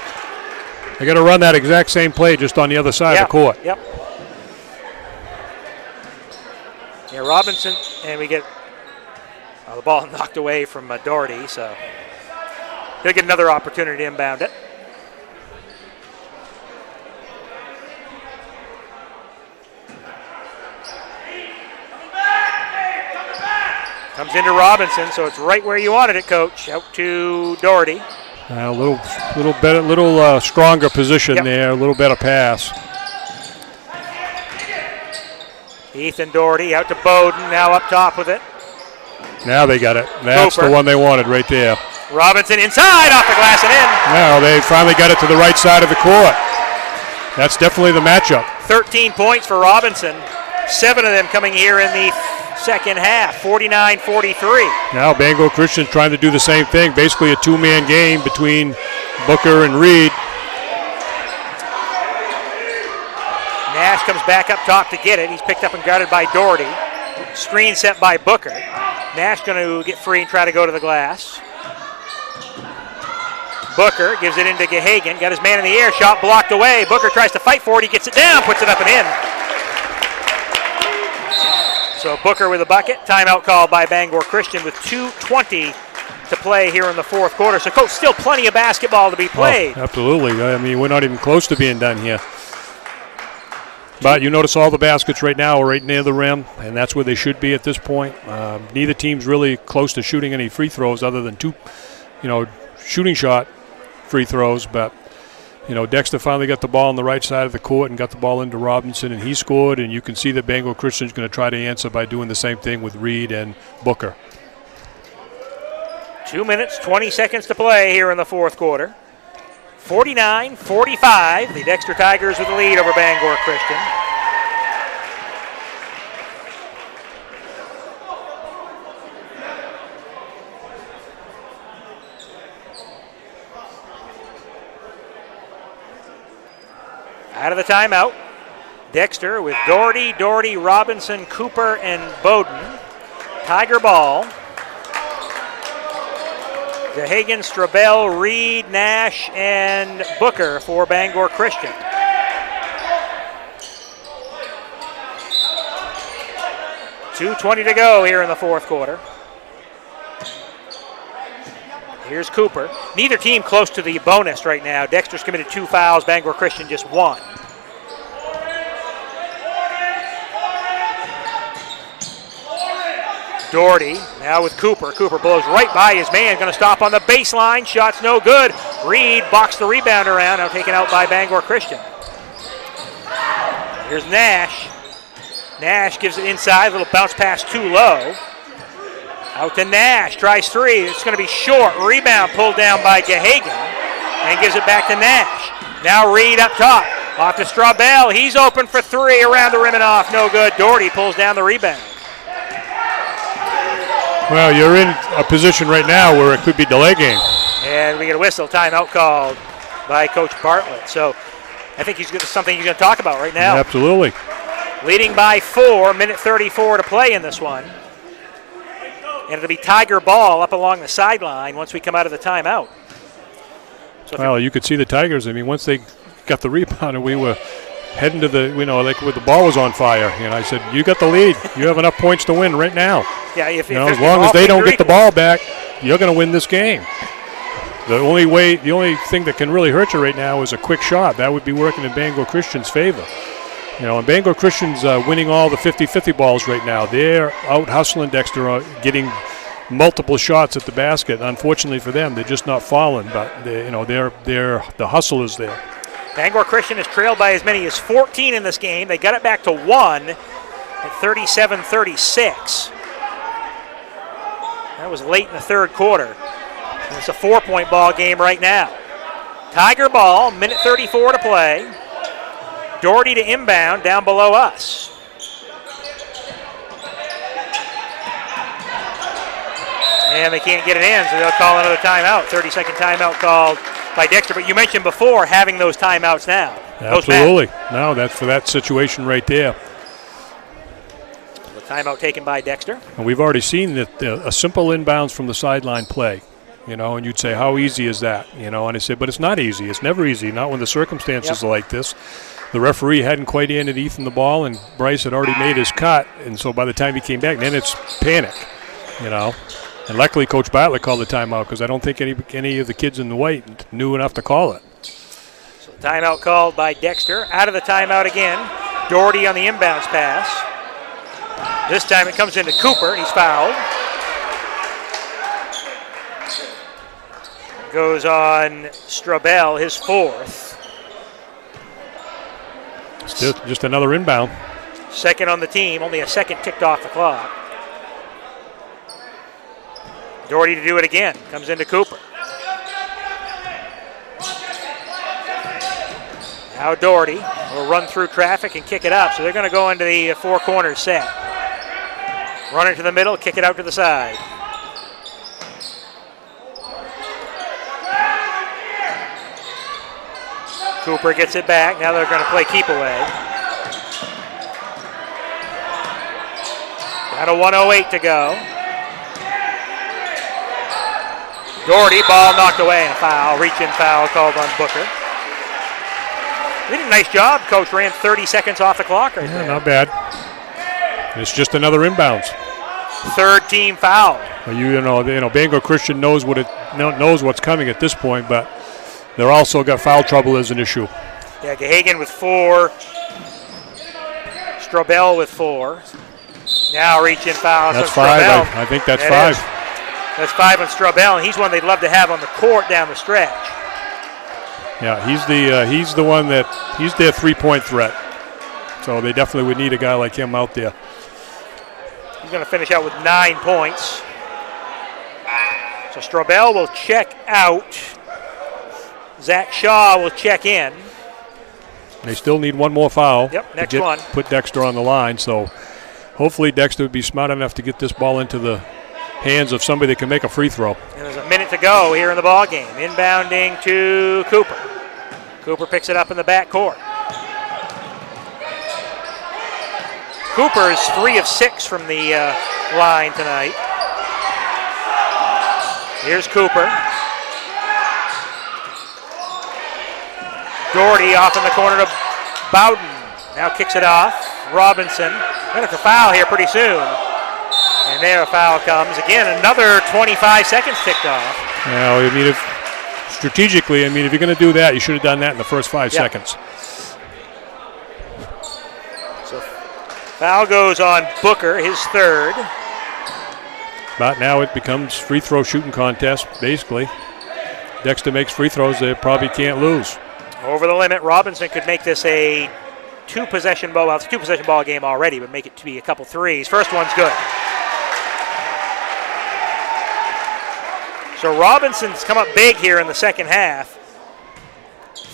They got to run that exact same play just on the other side of the court. Yep. Yeah, Robinson, and we get the ball knocked away from Doherty, so he'll get another opportunity to inbound it. Comes into Robinson, so it's right where you wanted it, Coach. Out to Doherty. A little better, stronger position there. A little better pass. Ethan Doherty out to Bowden. Now up top with it. Now they got it. That's Cooper. The one they wanted right there. Robinson inside, off the glass and in. Now they finally got it to the right side of the court. That's definitely the matchup. 13 points for Robinson. 7 of them coming here in the second half, 49-43. Now Bangor Christian's trying to do the same thing, basically a two-man game between Booker and Reed. Nash comes back up top to get it. He's picked up and guarded by Doherty. Screen set by Booker. Nash going to get free and try to go to the glass. Booker gives it into Gahagan. Got his man in the air, shot blocked away. Booker tries to fight for it. He gets it down, puts it up and in. So Booker with a bucket. Timeout called by Bangor Christian with 2:20 to play here in the fourth quarter. So, Coach, still plenty of basketball to be played. Oh, absolutely. I mean, we're not even close to being done here. But you notice all the baskets right now are right near the rim, and that's where they should be at this point. Neither team's really close to shooting any free throws other than 2, shooting shot free throws. But, Dexter finally got the ball on the right side of the court and got the ball into Robinson, and he scored. And you can see that Bangor Christian's going to try to answer by doing the same thing with Reed and Booker. 2 minutes, 20 seconds to play here in the fourth quarter. 49-45, the Dexter Tigers with the lead over Bangor Christian. Out of the timeout, Dexter with Doherty, Robinson, Cooper, and Bowden. Tiger ball. DeHagen, Strabel, Reed, Nash, and Booker for Bangor Christian. .2:20 to go here in the fourth quarter. Here's Cooper. Neither team close to the bonus right now. Dexter's committed 2 fouls, Bangor Christian just 1. Doherty now with Cooper. Cooper blows right by his man. Going to stop on the baseline. Shot's no good. Reed boxed the rebound around. Now taken out by Bangor Christian. Here's Nash. Nash gives it inside. Little bounce pass too low. Out to Nash. Tries 3. It's going to be short. Rebound pulled down by DeHagen. And gives it back to Nash. Now Reed up top. Off to Strabel. He's open for 3. Around the rim and off. No good. Doherty pulls down the rebound. Well, you're in a position right now where it could be delay game. And we get a whistle, timeout called by Coach Bartlett. So I think he's got something he's going to talk about right now. Yeah, absolutely. Leading by 4, minute 34 to play in this one. And it'll be Tiger ball up along the sideline once we come out of the timeout. So well, you could see the Tigers. I mean, once they got the rebound and we were heading to the, like when the ball was on fire. And I said, you got the lead. You have enough points to win right now. Yeah, if as long as they don't get the ball back, you're going to win this game. The only thing that can really hurt you right now is a quick shot. That would be working in Bangor Christian's favor. And Bangor Christian's winning all the 50-50 balls right now. They're out hustling Dexter, getting multiple shots at the basket. Unfortunately for them, they're just not falling. But the hustle is there. Bangor Christian is trailed by as many as 14 in this game. They got it back to 1 at 37-36. That was late in the third quarter. And it's a 4-point ball game right now. Tiger ball, minute 34 to play. Doherty to inbound down below us. And they can't get it in, so they'll call another timeout. 30-second timeout called by Dexter. But you mentioned before having those timeouts now. Absolutely. No, that's for that situation right there. The timeout taken by Dexter. And we've already seen that a simple inbounds from the sideline play, and you'd say, how easy is that? And I said, but it's not easy. It's never easy, not when the circumstances are like this. The referee hadn't quite handed Ethan the ball, and Bryce had already made his cut. And so by the time he came back, then it's panic, And luckily, Coach Bartlett called the timeout because I don't think any of the kids in the white knew enough to call it. So timeout called by Dexter. Out of the timeout again. Doherty on the inbounds pass. This time it comes into Cooper. He's fouled. Goes on Strabel, his 4th. Just another inbound. Second on the team. Only a second ticked off the clock. Doherty to do it again. Comes into Cooper. Now Doherty will run through traffic and kick it up. So they're going to go into the 4 corners set. Run it to the middle, kick it out to the side. Cooper gets it back. Now they're going to play keep away. Got a 1:08 to go. Doherty, ball knocked away and a foul. Reach-in foul called on Booker. They did a nice job. Coach ran 30 seconds off the clock right there. Not bad. It's just another inbounds. Third team foul. Well, Bangor Christian knows what's coming at this point, but they're also got foul trouble as an issue. Yeah, DeHagen with 4. Strabel with 4. Now reach-in foul. That's 5. I think that's 5. Is. That's 5 on Strabel, and he's one they'd love to have on the court down the stretch. Yeah, he's the one he's their 3-point threat. So they definitely would need a guy like him out there. He's going to finish out with 9 points. So Strabel will check out. Zach Shaw will check in. They still need one more foul. Yep, next one. Put Dexter on the line. So hopefully Dexter would be smart enough to get this ball into the hands of somebody that can make a free throw. And there's a minute to go here in the ball game. Inbounding to Cooper. Cooper picks it up in the back court. Cooper is 3 of 6 from the line tonight. Here's Cooper. Doherty off in the corner to Bowden. Now kicks it off. Robinson. Going to foul here pretty soon. And there a foul comes. Again, another 25 seconds ticked off. Well, I mean, strategically, if you're going to do that, you should have done that in the first 5 seconds. So foul goes on Booker, his third. But now it becomes free throw shooting contest, basically. Dexter makes free throws they probably can't lose. Over the limit, Robinson could make this a two-possession ball. Well, it's a two-possession ball game already, but make it to be a couple threes. First one's good. So Robinson's come up big here in the second half.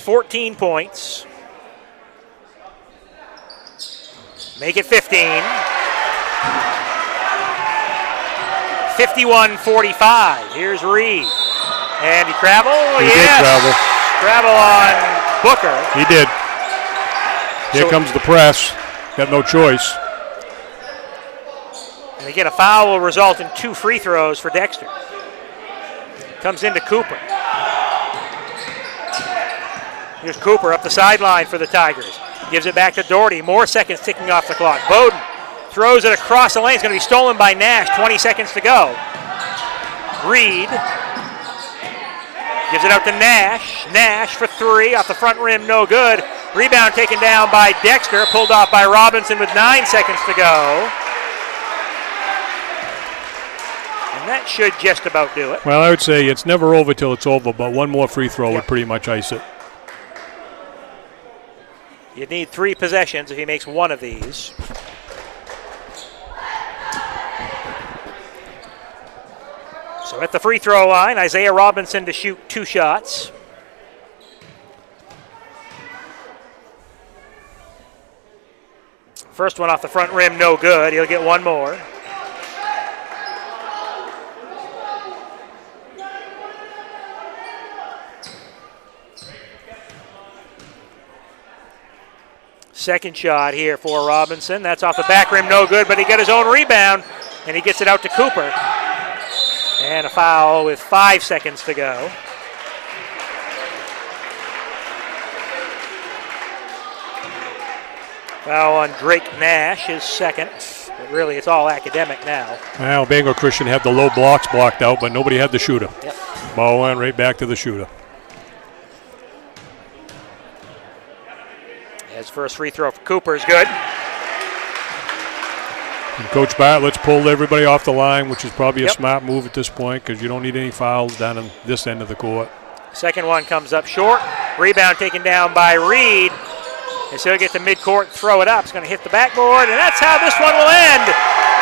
14 points. Make it 15. 51-45. Here's Reed. And he travel? He Yes. did travel. Travel on Booker. He did. Here comes the press. Got no choice. And again, a foul will result in 2 free throws for Dexter. Comes into Cooper. Here's Cooper up the sideline for the Tigers. Gives it back to Doherty. More seconds ticking off the clock. Bowden throws it across the lane. It's going to be stolen by Nash. 20 seconds to go. Reed gives it out to Nash. Nash for 3 off the front rim. No good. Rebound taken down by Dexter. Pulled off by Robinson with 9 seconds to go. And that should just about do it. Well, I would say it's never over till it's over, but one more free throw would pretty much ice it. You need 3 possessions if he makes one of these. So at the free throw line, Isaiah Robinson to shoot 2 shots. First one off the front rim, no good. He'll get one more. Second shot here for Robinson. That's off the back rim, no good, but he got his own rebound, and he gets it out to Cooper. And a foul with 5 seconds to go. Foul on Drake Nash, his second. But really, it's all academic now. Well, Bangor Christian had the low blocks blocked out, but nobody had the shooter. Yep. Ball went right back to the shooter. His first free throw for Cooper is good. And Coach Bartlett's pulled everybody off the line, which is probably a smart move at this point because you don't need any fouls down on this end of the court. Second one comes up short. Rebound taken down by Reed. And so he'll get to midcourt, throw it up. It's going to hit the backboard, and that's how this one will end.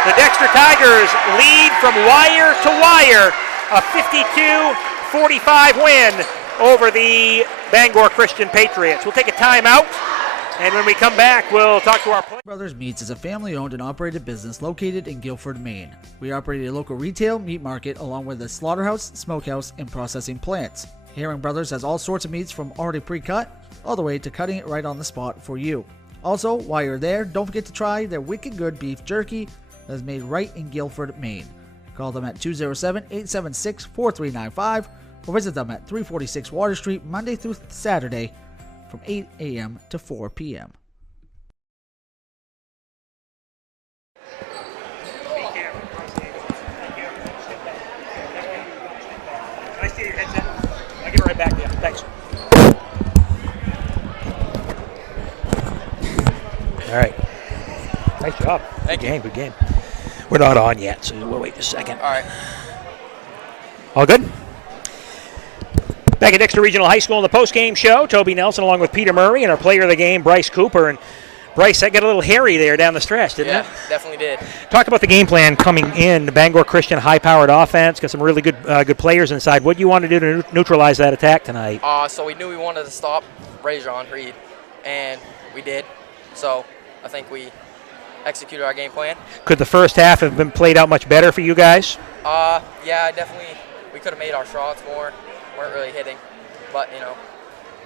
The Dexter Tigers lead from wire to wire. A 52-45 win over the Bangor Christian Patriots. We'll take a timeout. And when we come back, we'll talk to our players. Brothers Meats is a family-owned and operated business located in Guilford, Maine. We operate a local retail meat market along with a slaughterhouse, smokehouse, and processing plants. Herring Brothers has all sorts of meats from already pre-cut all the way to cutting it right on the spot for you. Also, while you're there, don't forget to try their wicked good beef jerky that is made right in Guilford, Maine. Call them at 207-876-4395 or visit them at 346 Water Street Monday through Saturday from 8 a.m. to 4 p.m. Can I steal your headset? I'll give it right back to you. Thanks. All right. Nice job. Good game. We're not on yet, so we'll wait just a second. All right. All good? Back at Dexter Regional High School in the postgame show, Toby Nelson along with Peter Murray and our player of the game, Bryce Cooper. And Bryce, that got a little hairy there down the stretch, didn't it? Yeah, definitely did. Talk about the game plan coming in. The Bangor Christian high-powered offense, got some really good players inside. What do you want to do to neutralize that attack tonight? So we knew we wanted to stop Rajon Reed, and we did. So I think we executed our game plan. Could the first half have been played out much better for you guys? Yeah, definitely. We could have made our shots more. Weren't really hitting, but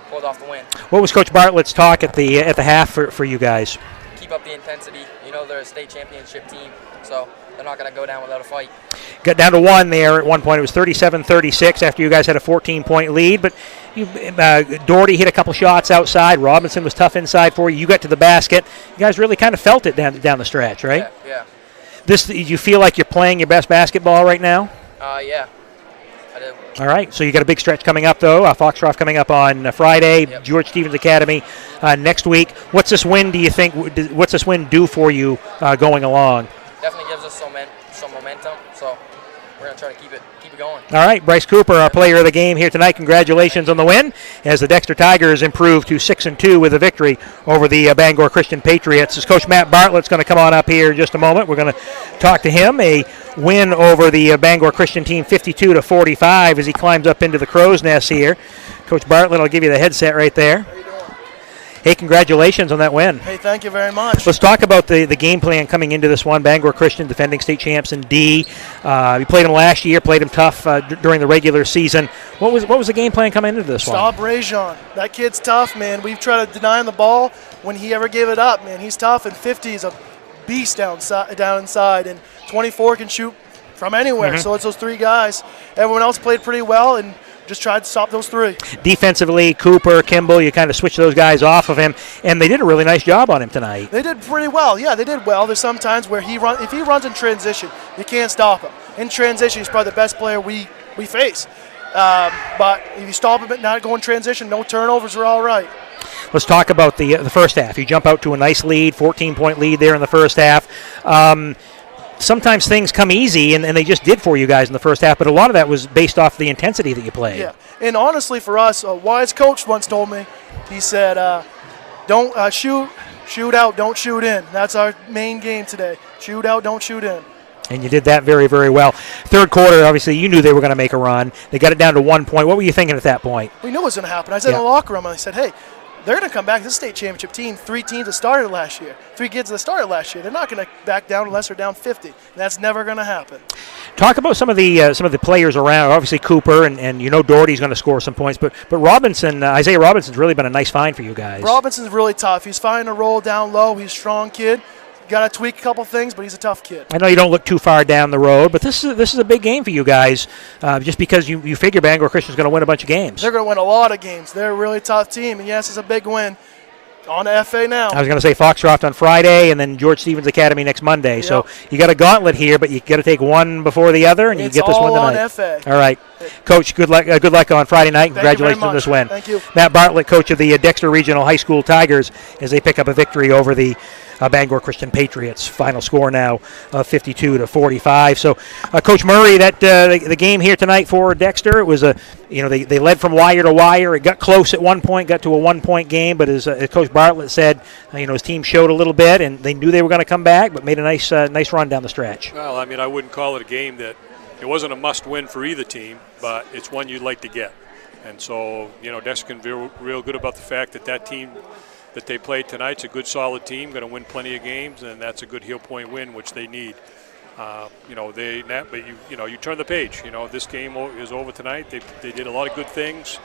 pulled off the win. What was Coach Bartlett's talk at the half for you guys? keep up the intensity. You know, they're a state championship team, so they're not going to go down without a fight. Got down to one there at one point. It was 37-36 after you guys had a 14-point lead. But Doherty hit a couple shots outside. Robinson was tough inside for you. You got to the basket. You guys really kind of felt it down the stretch, right? Yeah. Do you feel like you're playing your best basketball right now? Yeah, I do. All right, so you got a big stretch coming up, though. Foxcroft coming up on Friday. Yep. George Stevens Academy next week. What's this win, do you think? What's this win do for you going along? Definitely gives us some momentum, so we're going to try to keep it going. All right, Bryce Cooper, our player of the game here tonight. Congratulations on the win as the Dexter Tigers improve to 6-2 with a victory over the Bangor Christian Patriots. As Coach Matt Bartlett's going to come on up here in just a moment. We're going to talk to him. A win over the Bangor Christian team 52-45 as he climbs up into the crow's nest here. Coach Bartlett will give you the headset right there. Hey, congratulations on that win. Hey, thank you very much. Let's talk about the game plan coming into this one. Bangor Christian, defending state champs in D. We played them last year, played them tough during the regular season. What was the game plan coming into this one? Stop Rajon. That kid's tough, man. We've tried to deny him the ball when he ever gave it up, man. He's tough, and 50 is a beast down inside, and 24 can shoot from anywhere. Mm-hmm. So it's those three guys. Everyone else played pretty well, and just tried to stop those three. Defensively, Cooper, Kimball, you kind of switched those guys off of him, and they did a really nice job on him tonight. They did pretty well. Yeah, they did well. There's some times where if he runs in transition, you can't stop him. In transition, he's probably the best player we face. But if you stop him at not going transition, no turnovers, we're all right. Let's talk about the first half. You jump out to a nice lead, 14-point lead there in the first half. Sometimes things come easy, and they just did for you guys in the first half, but a lot of that was based off the intensity that you played. Yeah, and honestly for us, a wise coach once told me, he said, don't shoot out, don't shoot in. That's our main game today. Shoot out, don't shoot in. And you did that very, very well. Third quarter, obviously, you knew they were going to make a run. They got it down to 1 point. What were you thinking at that point? We knew it was going to happen. I said in the locker room, I said, hey, they're going to come back. This state championship team, 3 teams that started last year. 3 kids that started last year. They're not going to back down unless they're down 50. And that's never going to happen. Talk about some of the players around. Obviously Cooper and you know Doherty's going to score some points, but Robinson, Isaiah Robinson's really been a nice find for you guys. Robinson's really tough. He's finding a roll down low. He's a strong kid. Got to tweak a couple things, but he's a tough kid. I know you don't look too far down the road, but this is a big game for you guys, just because you figure Bangor Christian's going to win a bunch of games. They're going to win a lot of games. They're a really tough team, and yes, it's a big win. On to FA now. I was going to say Foxcroft on Friday and then George Stevens Academy next Monday. Yep. So you got a gauntlet here, but you got to take one before the other, and you get this one tonight. It's all on FA. All right. Coach, good luck on Friday night. Congratulations on this win. Thank you. Matt Bartlett, coach of the Dexter Regional High School Tigers, as they pick up a victory over the Bangor Christian Patriots. Final score now 52-45. So, Coach Murray, that the game here tonight for Dexter, it was they led from wire to wire. It got close at one point, got to a 1-point game, but as Coach Bartlett said, his team showed a little bit, and they knew they were going to come back, but made a nice run down the stretch. Well, I wouldn't call it a game that it wasn't a must-win for either team, but it's one you'd like to get. And so, Dexter can feel real good about the fact that team that they played tonight's a good, solid team, going to win plenty of games, and that's a good heel point win, which they need. You turn the page. This game is over tonight. They did a lot of good things.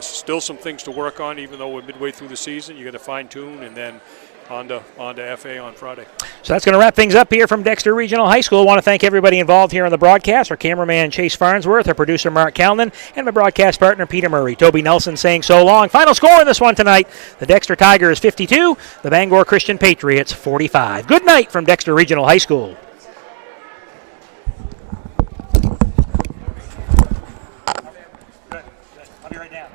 Still some things to work on, even though we're midway through the season. You got to fine tune, and then on to FA on Friday. So that's going to wrap things up here from Dexter Regional High School. I want to thank everybody involved here on the broadcast, our cameraman Chase Farnsworth, our producer Mark Calnan, and my broadcast partner Peter Murray. Toby Nelson saying so long. Final score in this one tonight, the Dexter Tigers 52, the Bangor Christian Patriots 45. Good night from Dexter Regional High School.